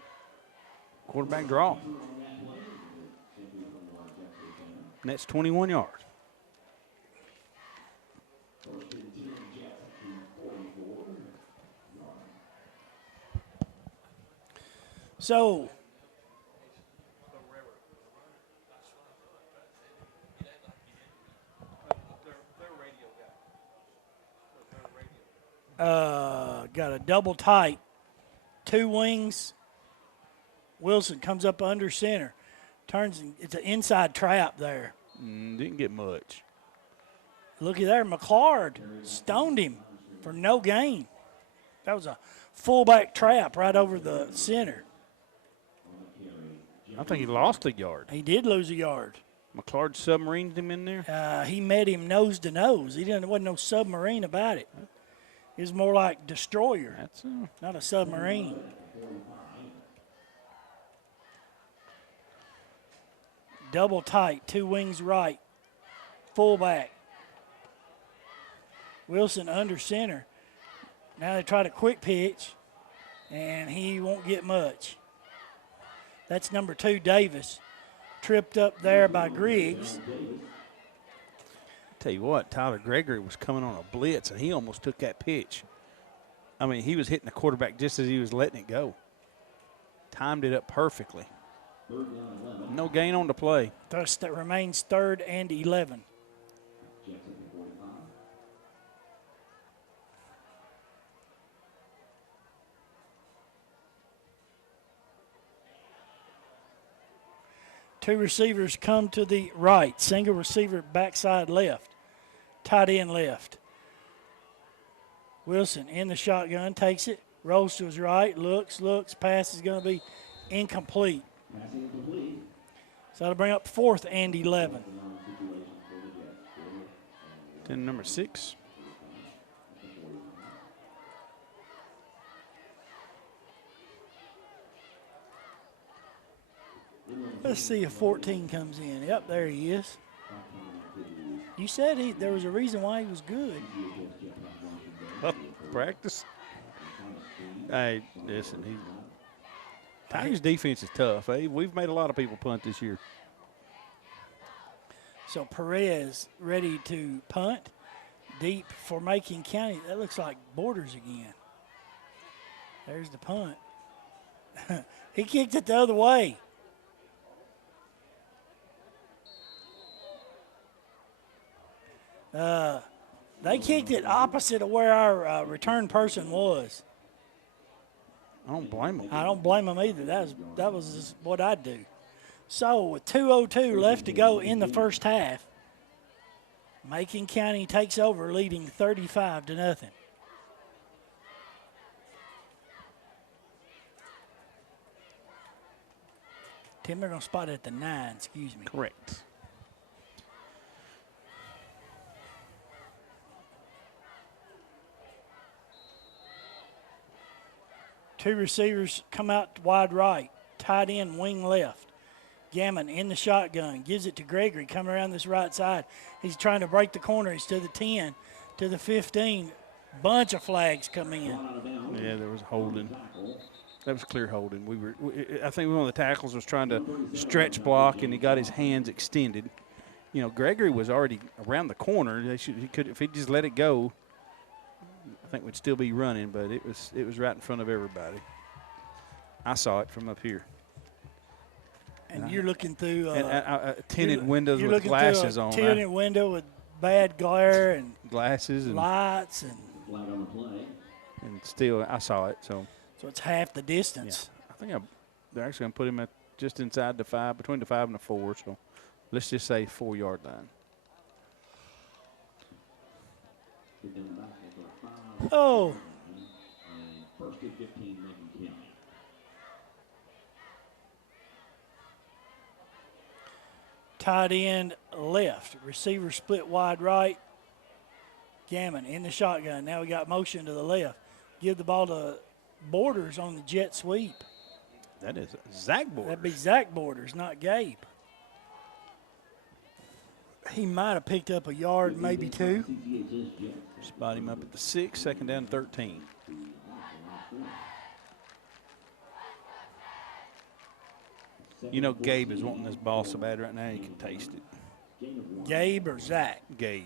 Quarterback draw. And that's 21 yards. So, got a double tight, two wings. Wilson comes up under center, turns. It's an inside trap there. Didn't get much. Looky there, McClard stoned him for no gain. That was a fullback trap right over the center. I think he lost a yard. He did lose a yard. McClard submarined him in there? He met him nose to nose. There wasn't no submarine about it. It was more like destroyer, not a submarine. Double tight, two wings right, fullback. Wilson under center. Now they try to quick pitch, and he won't get much. That's number 2, Davis. Tripped up there by Griggs. Tell you what, Tyler Gregory was coming on a blitz, and he almost took that pitch. I mean, he was hitting the quarterback just as he was letting it go. Timed it up perfectly. No gain on the play. Thus, that remains 3rd and 11. Two receivers come to the right. Single receiver backside left. Tight end left. Wilson in the shotgun, takes it, rolls to his right, looks, pass is going to be incomplete. So that'll bring up 4th and 11. Then number 6. Let's see if 14 comes in. Yep, there he is. You said there was a reason why he was good. Practice. Hey, listen, Tiger's defense is tough. Hey, we've made a lot of people punt this year. So Perez ready to punt. Deep for Macon County. That looks like Borders again. There's the punt. He kicked it the other way. They kicked it opposite of where our return person was. I don't blame them. I don't blame them either. That was just what I'd do. So with 2:02 left to go in the first half, Macon County takes over, leading 35-0. Tim, they're going to spot it at the 9, excuse me. Correct. Two receivers come out wide right, tight end wing left. Gammon in the shotgun, gives it to Gregory, coming around this right side. He's trying to break the corner. He's to the 10, to the 15. Bunch of flags come in. Yeah, there was holding. That was clear holding. I think one of the tackles was trying to stretch block, and he got his hands extended. You know, Gregory was already around the corner. He could, if he just let it go, I think we'd still be running, but it was right in front of everybody. I saw it from up here. And you're looking through tinted windows with glasses on. Tinted window with bad glare and glasses and lights and still I saw it. So it's half the distance. Yeah. I think they're actually going to put him at just inside the 5, between the 5 and the 4. So let's just say 4-yard line. Oh. First and 15, Macon County. Tight end left. Receiver split wide right. Gammon in the shotgun. Now we got motion to the left. Give the ball to Borders on the jet sweep. That is Zach Borders. That'd be Zach Borders, not Gabe. He might have picked up a yard, maybe two. Spot him up at the 6, second down 13. You know Gabe is wanting this ball so bad right now he can taste it. Gabe or Zach? Gabe.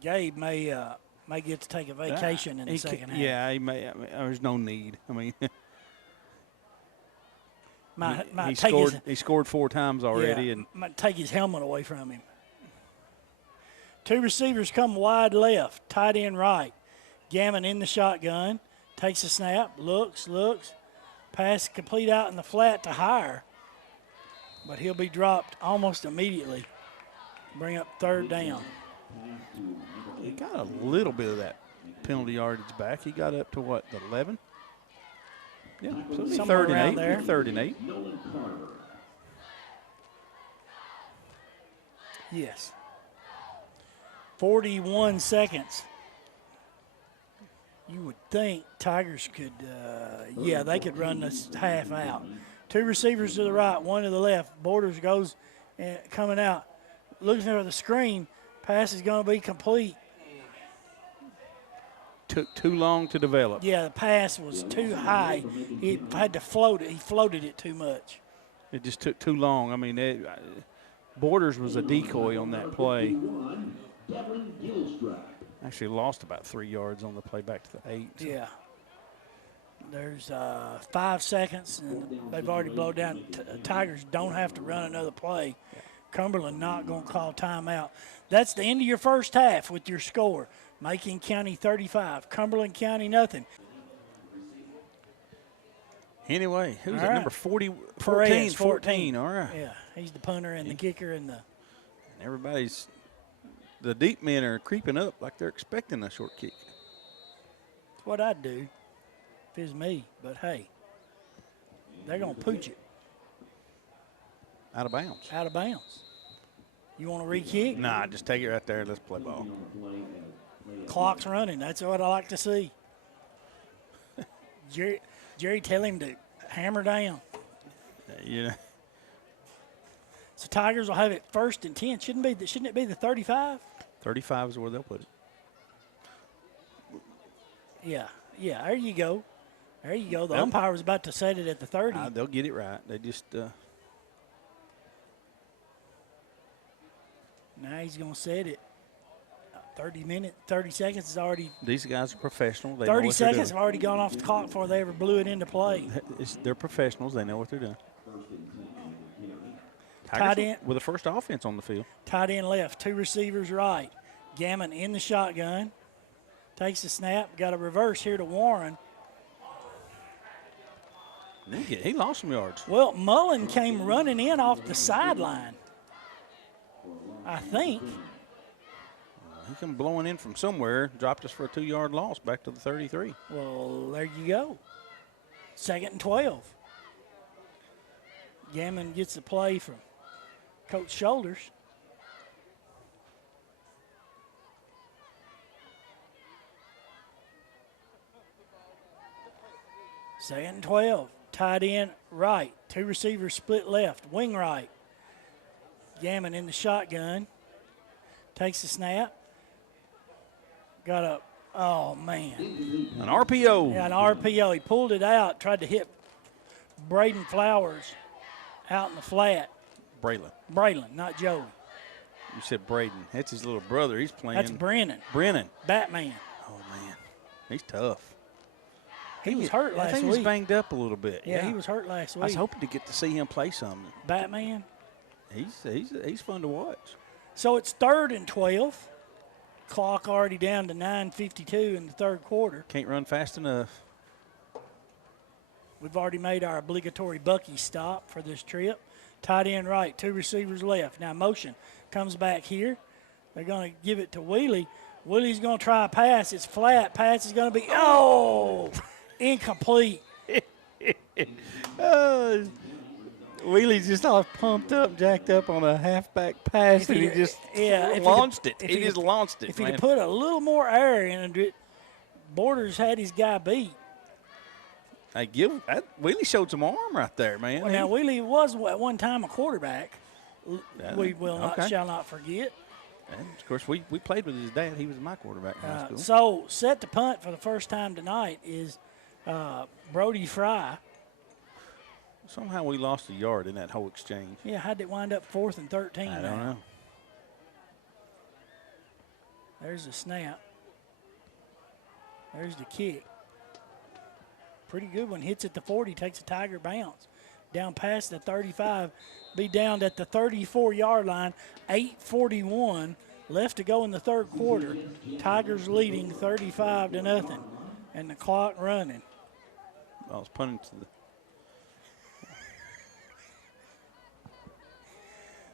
Gabe may get to take a vacation in the second half. Yeah, he may. I mean, there's no need. I mean, he scored 4 times already, and might take his helmet away from him. 2 receivers come wide left, tight end right. Gammon in the shotgun, takes a snap, looks. Pass complete out in the flat to Hire, but he'll be dropped almost immediately. Bring up 3rd down. He got a little bit of that penalty yardage back. He got up to what, the 11? Yeah, so somewhere 3rd and 8. there. 3rd and 8. Yes. 41 seconds. You would think Tigers could, they could run this half out. 2 receivers to the right, 1 to the left. Borders goes coming out, looking for the screen. Pass is going to be complete. Took too long to develop. Yeah, the pass was too high. He had to float it. He floated it too much. It just took too long. I mean, Borders was a decoy on that play. Actually lost about 3 yards on the play back to the 8. So. Yeah. There's 5 seconds, and they've already blown down. Tigers don't have to run another play. Yeah. Cumberland not going to call timeout. That's the end of your first half with your score. Macon County 35, Cumberland County nothing. Anyway, who's at number 40? Perez, 14. All right. Yeah, he's the punter and the kicker and the. And everybody's. The deep men are creeping up like they're expecting a short kick. That's what I'd do if it was me. But, hey, they're going to pooch it. Out of bounds. Out of bounds. You want to re-kick? Nah, just take it right there. Let's play ball. Clock's running. That's what I like to see. Jerry, tell him to hammer down. Yeah. So Tigers will have it 1st and 10. Shouldn't it be the 35? 35 is where they'll put it. Yeah. There you go. The umpire was about to set it at the 30. They'll get it right. They just. Now he's going to set it. 30 seconds is already. These guys are professional. They 30 seconds have already gone off the clock before they ever blew it into play. They're professionals. They know what they're doing. Tight end with the first offense on the field. Tight end left, 2 receivers right. Gammon in the shotgun. Takes the snap. Got a reverse here to Warren. He lost some yards. Well, Mullen came running in off the sideline, I think. He came blowing in from somewhere, dropped us for a 2-yard loss back to the 33. Well, there you go. 2nd and 12. Gammon gets the play from Coach Shoulders. Second and 12. Tight end right. 2 receivers split left. Wing right. Gammon in the shotgun. Takes the snap. Oh, man. An RPO. Yeah, an RPO. He pulled it out, tried to hit Braden Flowers out in the flat. Braylon, not Joey. You said Braden. That's his little brother. He's playing. That's Brennan. Batman. Oh, man. He's tough. He was hurt last week. I think he was banged up a little bit. Yeah, he was hurt last week. I was hoping to get to see him play some. Batman. He's fun to watch. So it's 3rd and 12. Clock already down to 9:52 in the 3rd quarter. Can't run fast enough. We've already made our obligatory Bucky stop for this trip. Tight end right, 2 receivers left. Now motion comes back here. They're going to give it to Wheelie. Wheelie's going to try a pass. It's flat. Pass is going to be, incomplete. Wheelie's just all pumped up, jacked up on a halfback pass, and he just launched it. He just launched it, If man. he'd put a little more air in it, Borders had his guy beat. Hey, Wheelie showed some arm right there, man. Well, now, Wheelie was at one time a quarterback. We okay. shall not forget. And of course, we played with his dad. He was my quarterback in high school. So, set to punt for the first time tonight is Brody Fry. Somehow we lost a yard in that whole exchange. Yeah, how'd it wind up 4th and 13? I don't know. There's the snap. There's the kick. Pretty good one. Hits at the 40, takes a Tiger bounce. Down past the 35, be down at the 34-yard line. 8:41 left to go in the third quarter. Tigers leading 35-0, and the clock running. I was punting to the.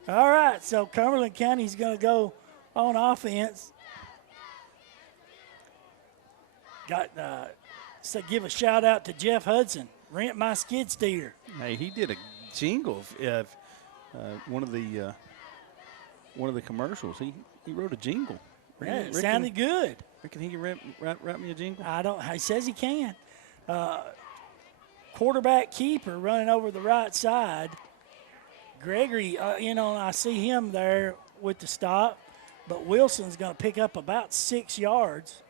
All right, so Cumberland County's going to go on offense. So give a shout out to Jeff Hudson. Rent my skid steer. Hey, he did a jingle of one of the commercials. He wrote a jingle. Yeah, it sounded good. Reckon he can write me a jingle? He says he can. Quarterback keeper running over the right side. Gregory, I see him there with the stop, but Wilson's going to pick up about 6 yards.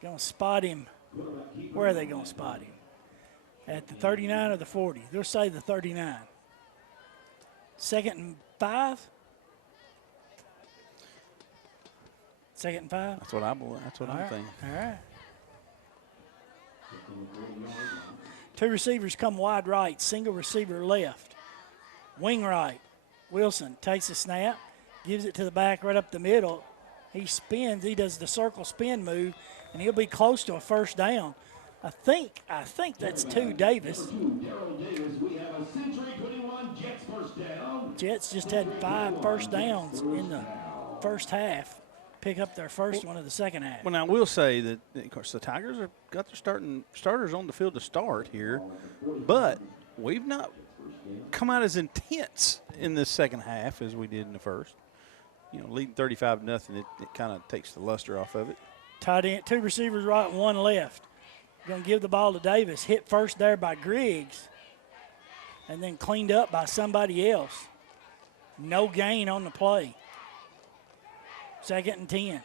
Going to spot him. Where are they going to spot him? At the 39 or the 40? They'll say the 39. 2nd and 5? 2nd and 5? That's what I'm thinking. All right. 2 receivers come wide right, single receiver left. Wing right. Wilson takes the snap, gives it to the back right up the middle. He spins. He does the circle spin move, and he'll be close to a first down. I think that's 2 Davis. Jets just had 5 first downs in the first half. Pick up their first one of the second half. Well, now I will say that, of course, the Tigers have got their starters on the field to start here, but we've not come out as intense in the second half as we did in the first. Leading 35-0, it kind of takes the luster off of it. Tight end, 2 receivers right, 1 left. Going to give the ball to Davis. Hit first there by Griggs, and then cleaned up by somebody else. No gain on the play. 2nd and 10.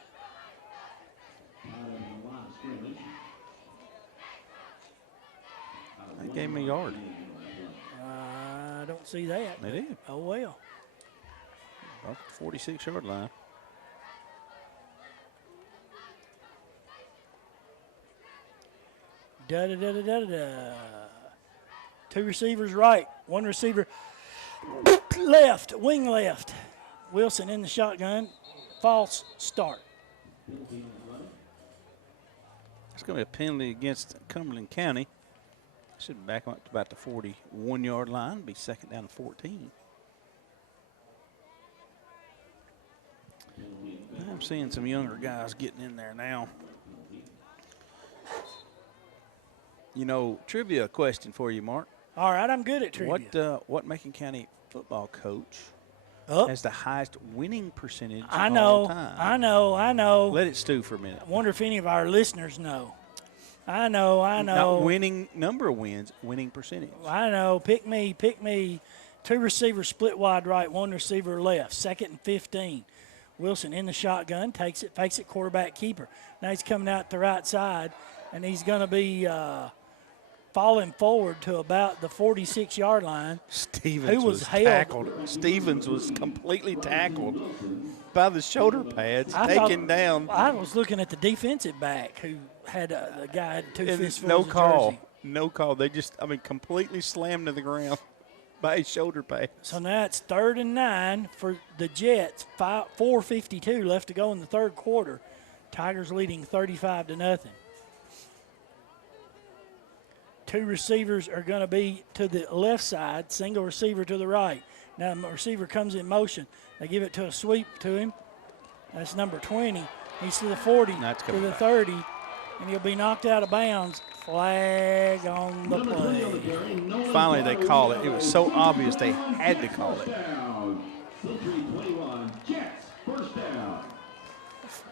They gave me a yard. I don't see that. They did. Oh, well. Off the 46-yard line. Da-da-da-da-da-da. 2 receivers right, 1 receiver left, wing left. Wilson in the shotgun. False start. It's going to be a penalty against Cumberland County. Should back up to about the 41-yard line. Be 2nd down and 14. I'm seeing some younger guys getting in there now. Trivia question for you, Mark. All right, I'm good at trivia. What Macon County football coach Oh. has the highest winning percentage I of know, all time? I know. Let it stew for a minute. I wonder if any of our listeners know. I know. Not winning number of wins, winning percentage. I know. Pick me. 2 receivers split wide right, 1 receiver left. 2nd and 15. Wilson in the shotgun, takes it, fakes it, quarterback keeper. Now he's coming out the right side, and he's going to be falling forward to about the 46-yard line. Stevens was tackled. Stevens was completely tackled by the shoulder pads, taken down. I was looking at the defensive back who had the guy had 2 fistfuls no of call. jersey. No call. They just, completely slammed to the ground by his shoulder pads. So now it's 3rd and 9 for the Jets. 4:52 left to go in the third quarter. Tigers leading 35-0. 2 receivers are going to be to the left side, single receiver to the right. Now the receiver comes in motion. They give it to a sweep to him. That's number 20. He's to the 40, to the 30, and he'll be knocked out of bounds. Flag on the play. Finally, they call it. It was so obvious they had to call it.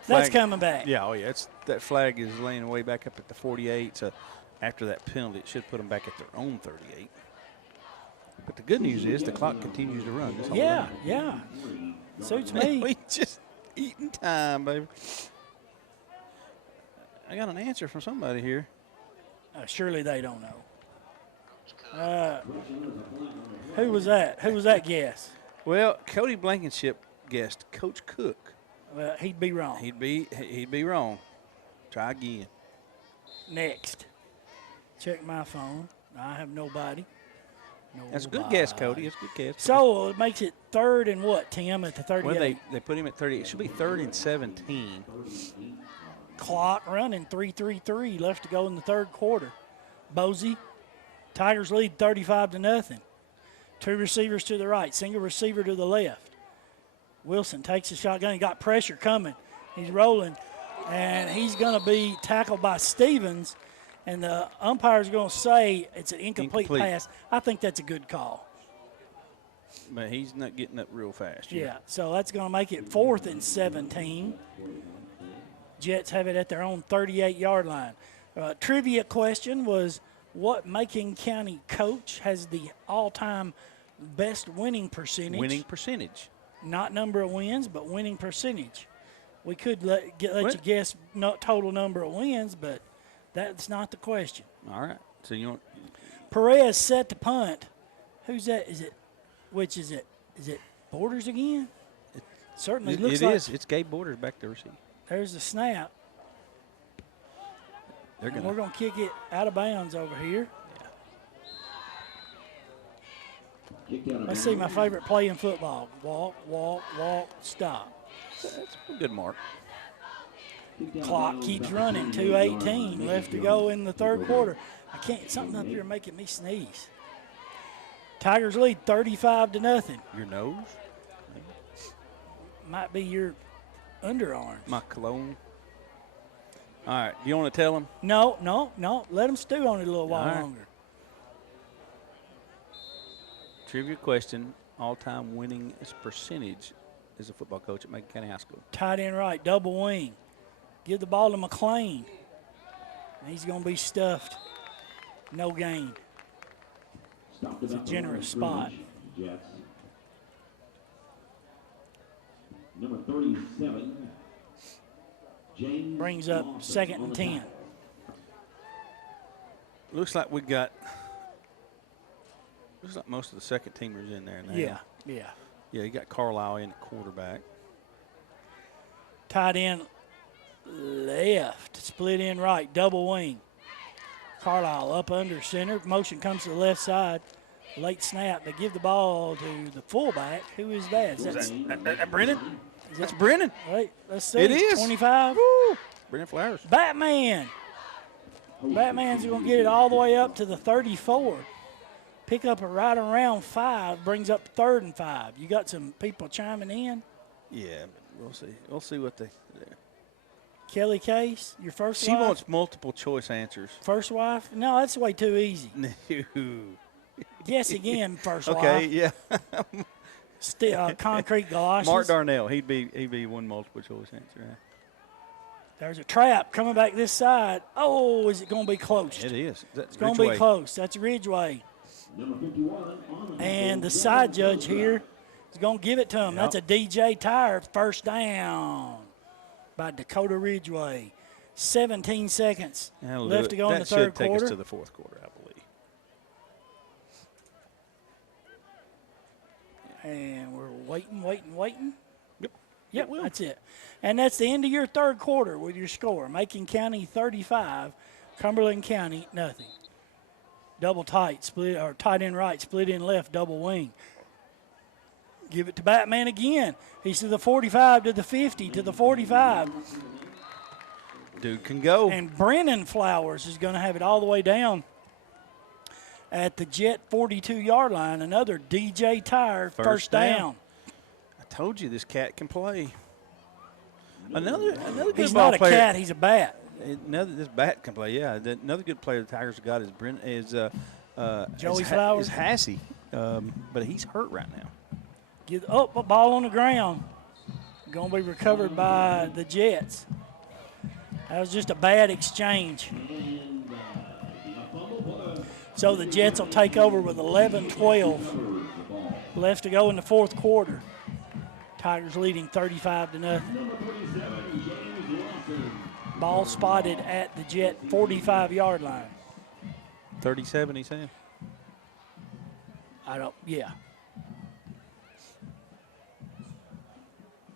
That's Flag. coming back. Yeah, oh yeah. That flag is laying way back up at the 48. So after that penalty, it should put them back at their own 38. But the good news is the clock continues to run. Yeah, yeah. Suits me. We just eating time, baby. I got an answer from somebody here. Surely they don't know. Who was that? Who was that guess? Well, Cody Blankenship guessed Coach Cook. Well, he'd be wrong. He'd be wrong. Try again. Next. Check my phone. I have nobody. That's a good guess, Cody. That's a good guess. So it makes it 3rd and what, Tim, at the 38? Well, they put him at 38. It should be 3rd and 17. Clock running, 3:33 left to go in the 3rd quarter. Posey, Tigers lead 35-0. 2 receivers to the right, single receiver to the left. Wilson takes the shotgun. He got pressure coming. He's rolling, and he's going to be tackled by Stevens, and the umpire's going to say it's an incomplete pass. I think that's a good call. But he's not getting up real fast. Yeah, so that's going to make it 4th and 17. Jets have it at their own 38-yard line. Trivia question was, what Macon County coach has the all-time best winning percentage? Winning percentage. Not number of wins, but winning percentage. We could let you guess not total number of wins, but that's not the question. All right. So you want Perez set to punt. Who's that? Which is it? Is it Borders again? Certainly looks like. It is. It's Gabe Borders back there. See. There's the snap. We're going to kick it out of bounds over here. Yeah. Let's see my favorite play in football. Walk, walk, walk, stop. That's a good mark. Clock keeps running. 2:18 left to go in the 3rd quarter. Something up here making me sneeze. Tigers lead 35-0. Your nose? Might be your underarms. My cologne. All right. You want to tell them? No. Let them stew on it a little while longer. Trivia question. All-time winning percentage as a football coach at Macon County High School. Tight end right, double wing. Give the ball to McLean. He's going to be stuffed. No gain. It's a generous spot. Jets. Number 37. James Brings up Lawson 2nd on and the 10. tackle. Looks like we got. Looks like most of the second teamers in there now. Yeah. Yeah, you got Carlisle in at quarterback. Tight end left, split in right, double wing. Carlisle up under center. Motion comes to the left side. Late snap. They give the ball to the fullback. Who is that? Is that Brennan? That's Brennan. Wait, let's see. It is. 25. Woo. Brennan Flowers. Batman's going to get it all the way up to the 34. Pick up a right around 5, brings up 3rd and 5. You got some people chiming in? Yeah, we'll see. We'll see what they do. Kelly Case, your first She wife? wants multiple choice answers. First wife? No, that's way too easy. No. Guess again, first wife. Okay, yeah. Still, concrete galoshes. Mark Darnell, he'd be one multiple choice answer. Yeah. There's a trap coming back this side. Oh, is it going to be close? It is. It's going to be close. That's Ridgeway. And the side judge here is going to give it to him. That's a DJ Tire first down by Dakota Ridgeway. 17 seconds left to go in the 3rd quarter. That should take us to the 4th quarter, I believe. And we're waiting. Yep, that's it. And that's the end of your 3rd quarter with your score. Macon County 35, Cumberland County nothing. Double tight, split or tight end right, split in left, double wing. Give it to Batman again. He's to the 45, to the 50, to the 45. Dude can go. And Brennan Flowers is going to have it all the way down at the Jet 42-yard line. Another DJ Tire first down. I told you this cat can play. Another good He's ball not player. a cat, he's a bat. This bat can play. Yeah, another good player the Tigers have got is Joey Flowers. Is Hassey, but he's hurt right now. Get up, a ball on the ground. Going to be recovered by the Jets. That was just a bad exchange. So the Jets will take over with 11-12 left to go in the fourth quarter. Tigers leading 35-0. Ball spotted at the Jet 45-yard line. 37, he said. Yeah.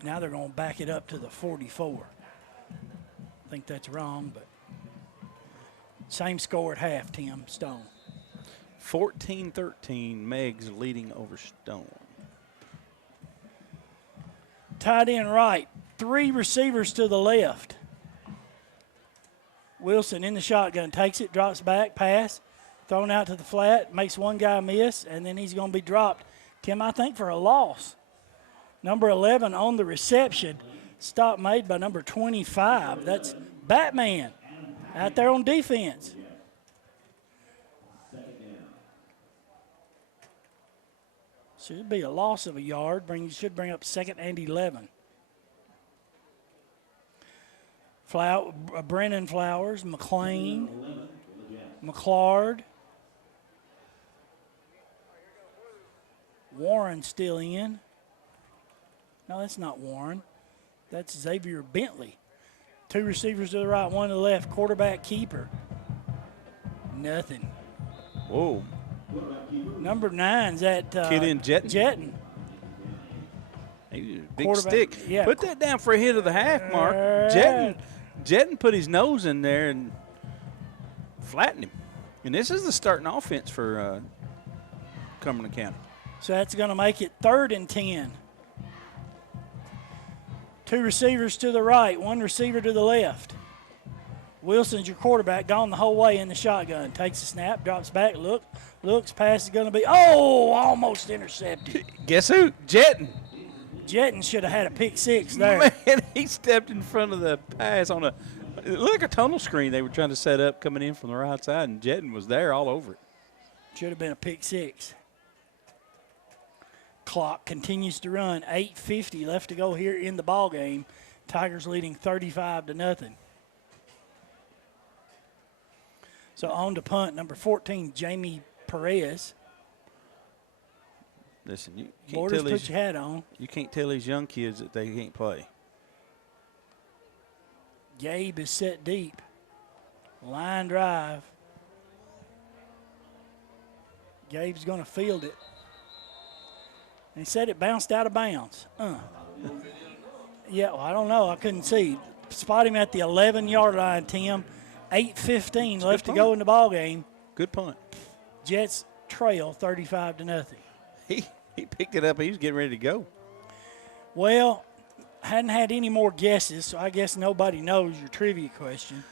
Now they're going to back it up to the 44. I think that's wrong, but same score at half, Tim Stone. 14-13, Megs leading over Stone. Tight end right, 3 receivers to the left. Wilson in the shotgun, takes it, drops back, pass, thrown out to the flat, makes one guy miss, and then he's going to be dropped, Tim, I think for a loss. Number 11 on the reception, stop made by number 25. That's Batman out there on defense. Should be a loss of a yard. Should bring up 2nd and 11. Brennan Flowers, McLean, McClard. Warren still in. No, that's not Warren. That's Xavier Bentley. 2 receivers to the right, 1 to the left. Quarterback keeper. Nothing. Whoa. Number 9's at Kid in Jetton. Jetton. Big stick. Yeah. Put that down for a hit of the half, Mark. Jetton put his nose in there and flattened him. And this is the starting offense for Cumberland County. So that's going to make it 3rd and 10. 2 receivers to the right, 1 receiver to the left. Wilson's your quarterback, gone the whole way in the shotgun. Takes a snap, drops back, looks, pass is going to be, almost intercepted. Guess who? Jetton. Jetton should have had a pick 6 there. Man, he stepped in front of the pass on it looked like a tunnel screen they were trying to set up coming in from the right side, and Jetton was there all over it. Should have been a pick 6. Clock continues to run. 8:50 left to go here in the ball game. Tigers leading 35-0. So on to punt, number 14, Jamie Perez. Listen, you can't Borders, tell put your hat on. You can't tell these young kids that they can't play. Gabe is set deep. Line drive. Gabe's going to field it. He said it bounced out of bounds. Yeah, well, I don't know. I couldn't see. Spot him at the 11-yard line, Tim. 8:15 left to go in the ball game. Good punt. Jets trail 35-0. He picked it up. He was getting ready to go. Well, hadn't had any more guesses, so I guess nobody knows your trivia question.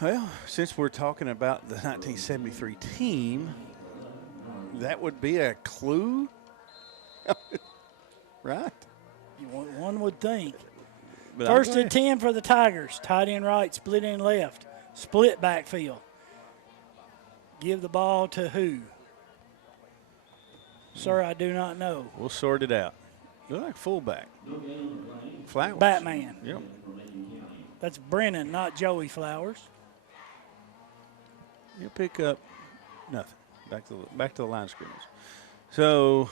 Well, since we're talking about the 1973 team, that would be a clue, right? One would think. But First and 10 for the Tigers. Tight end right, split end left. Split backfield. Give the ball to who? Sir, I do not know. We'll sort it out. Look like fullback. Flowers. Batman. Yep. That's Brennan, not Joey Flowers. You'll pick up nothing. Back to the line of scrimmage. So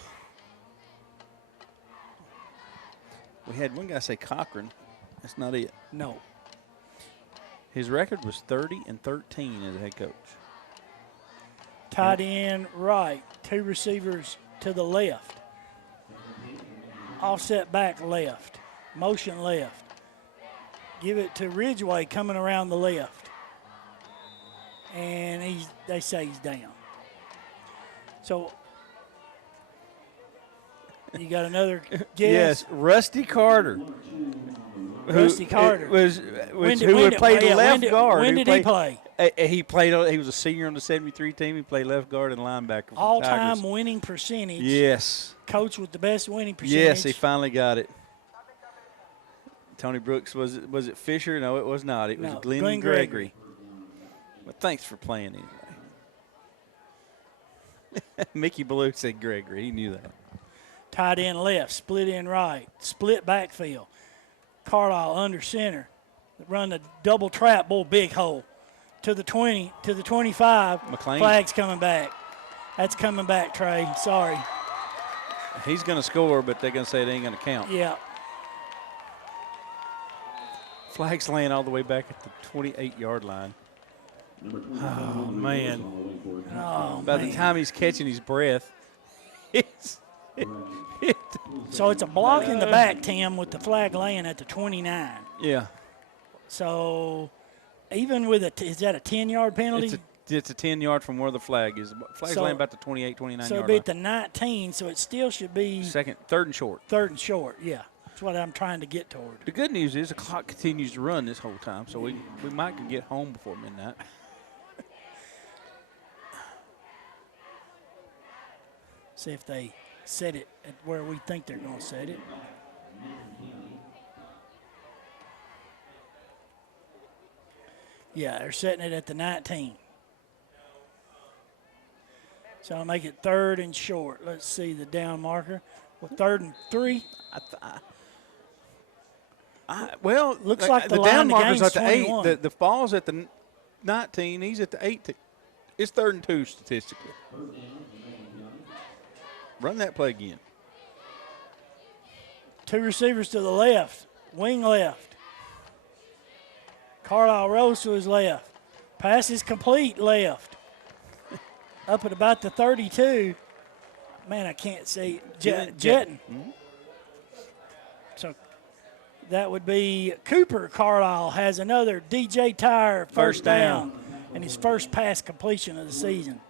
we had one guy say Cochran. That's not it. No. His record was 30-13 as a head coach. Tight end right. 2 receivers to the left. Offset back left. Motion left. Give it to Ridgeway coming around the left. And they say he's down. So you got another guess? Yes, Rusty Carter. Rusty Carter. Who would play left guard. When did he play? He played. He was a senior on the 73 team. He played left guard and linebacker. For All-time winning percentage. Yes. Coach with the best winning percentage. Yes, he finally got it. Tony Brooks, was it Fisher? No, it was not. It was No, Glenn Glenn Gregory. But thanks for playing anyway. Mickey Ballou said Gregory. He knew that. Tight end left, split in right, split backfield. Carlisle under center. Run a double trap, boy, big hole. To the 20, to the 25. McLean. Flag's coming back. That's coming back, Trey. Sorry. He's going to score, but they're going to say it ain't going to count. Yeah. Flag's laying all the way back at the 28-yard line. Oh, man. Oh, By man. the time he's catching his breath, So it's a block in the back, Tim, with the flag laying at the 29. yeah. So even with is that a 10-yard penalty? It's a 10-yard from where the flag is. The flag's laying about the 28, 29 So yard it'd be line. at the 19, so it still should be Third and short. third and short. Yeah, that's what I'm trying to get toward. The good news is the clock continues to run this whole time, so we might could get home before midnight. See if they set it at where we think they're going to set it. Yeah, they're setting it at the 19. So I'll make it third and short. Let's see the down marker. Well, 3rd and 3. Well, Looks like the down line of the marker's game's at the 21. 8. The ball's at the 19. He's at the 18. It's 3rd and 2 statistically. Run that play again. 2 receivers to the left, wing left. Carlisle rolls to his left. Pass is complete left. Up at about the 32. Man, I can't see. Jetting. Mm-hmm. So that would be Cooper. Carlisle has another DJ Tire first down and his first pass completion of the season.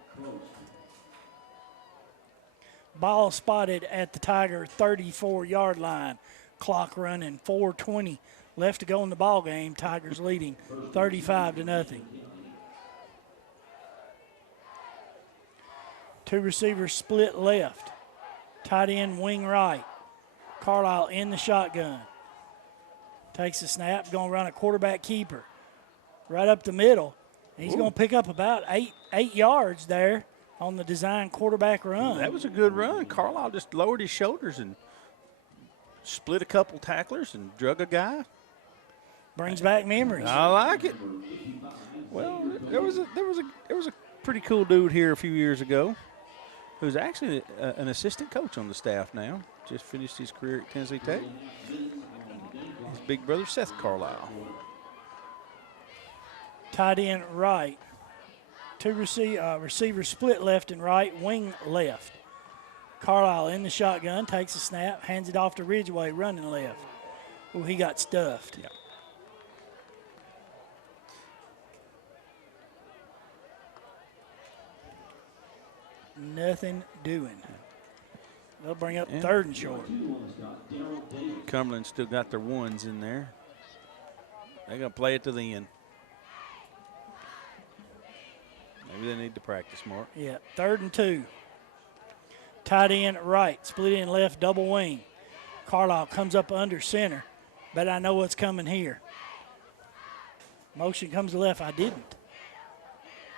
Ball spotted at the Tiger 34-yard line. Clock running, 4:20 left to go in the ball game. Tigers leading 35-0. 2 receivers split left. Tight end wing right. Carlisle in the shotgun. Takes the snap, going to run a quarterback keeper. Right up the middle. He's going to pick up about 8 yards there on the design quarterback run. That was a good run. Carlisle just lowered his shoulders and split a couple tacklers and drug a guy. Brings back memories. I like it. Well, there was a pretty cool dude here a few years ago who's actually an assistant coach on the staff now. Just finished his career at Tennessee Tech. His big brother Seth Carlisle. Tight end right. 2 receivers split left and right, wing left. Carlisle in the shotgun, takes a snap, hands it off to Ridgeway, running left. Oh, he got stuffed. Yeah. Nothing doing. They'll bring up 3rd and short. Cumberland still got their ones in there. They're going to play it to the end. Maybe they need to practice more. Yeah, 3rd and 2. Tight end right, split in left, double wing. Carlisle comes up under center, but I know what's coming here. Motion comes to left. I didn't.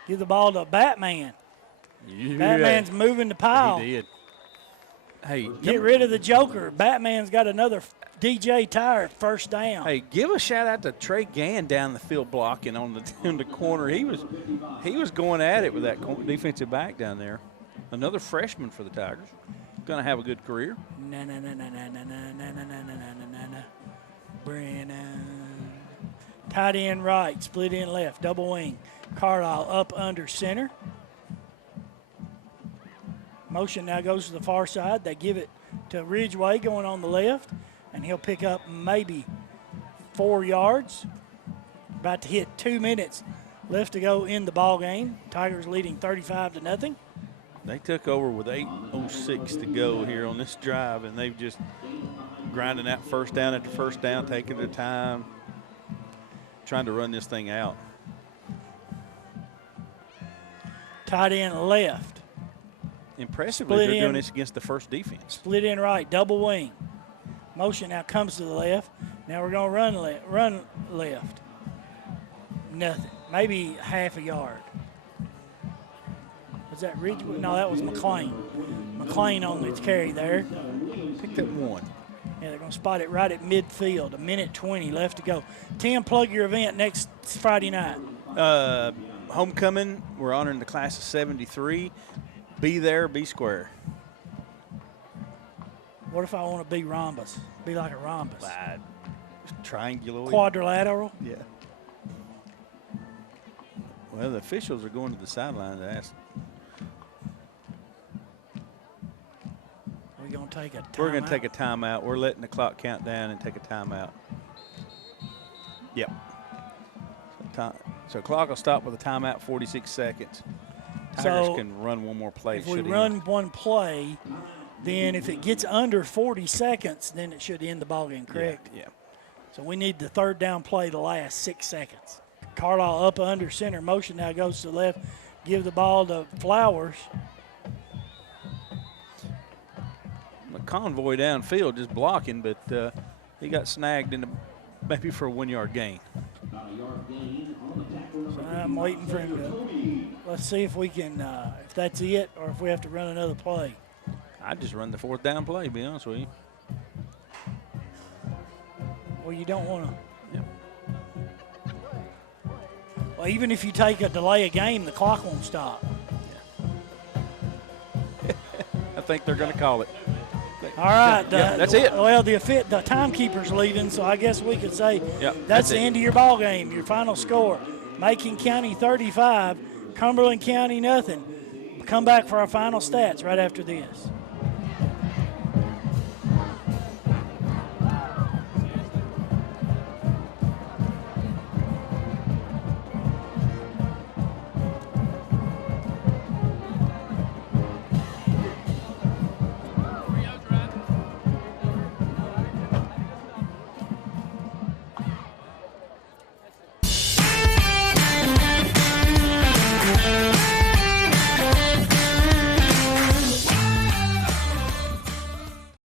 Give the ball to Batman. Yeah. Batman's moving the pile. He did. Hey, Get rid of the Joker. Batman's got another DJ Tire first down. Hey, give a shout out to Trey Gann down the field blocking on the corner. He was going at it with that defensive back down there. Another freshman for the Tigers. Going to have a good career. Brennan. Tight end right, split in left, double wing. Carlisle up under center. Motion now goes to the far side. They give it to Ridgeway going on the left, and he'll pick up maybe 4 yards. About to hit 2 minutes left to go in the ball game. Tigers leading 35-0. They took over with 8:06 to go here on this drive, and they've just grinding out first down after first down, taking their time, trying to run this thing out. Tight end left. Impressively, Split they're doing in. this against the first defense. Split in right, double wing. Motion now comes to the left. Now we're going to run left. Nothing. Maybe half a yard. Was that Ridgewood? No, that was McLean. McLean on the carry there. Picked up one. Yeah, they're going to spot it right at midfield. 1:20 left to go. Tim, plug your event next Friday night. Homecoming, we're honoring the class of 73. Be there, be square. What if I want to be rhombus? Be like a rhombus. Triangular. Quadrilateral? Yeah. Well, the officials are going to the sideline to ask. We're going to take a timeout. We're going to take a timeout. We're letting the clock count down and take a timeout. Yep. So clock will stop with a timeout, 46 seconds. Tigers can run one more play. If we run one play, then if it gets under 40 seconds, then it should end the ballgame, correct? Yeah. So we need the third down play to last 6 seconds. Carlisle up under center motion now goes to the left. Give the ball to Flowers. A convoy downfield just blocking, but he got snagged in maybe for a 1 yard gain. So I'm waiting for him to. Let's see if we can, if that's it, or if we have to run another play. I'd just run the fourth down play, to be honest with you. Well, you don't want to. Yeah. Well, even if you take a delay a game, the clock won't stop. I think they're going to call it. All right. That's it. Well, the timekeeper's leaving, so I guess we could say that's the end of your ball game. Your final score: Macon County 35, Cumberland County nothing. Come back for our final stats right after this.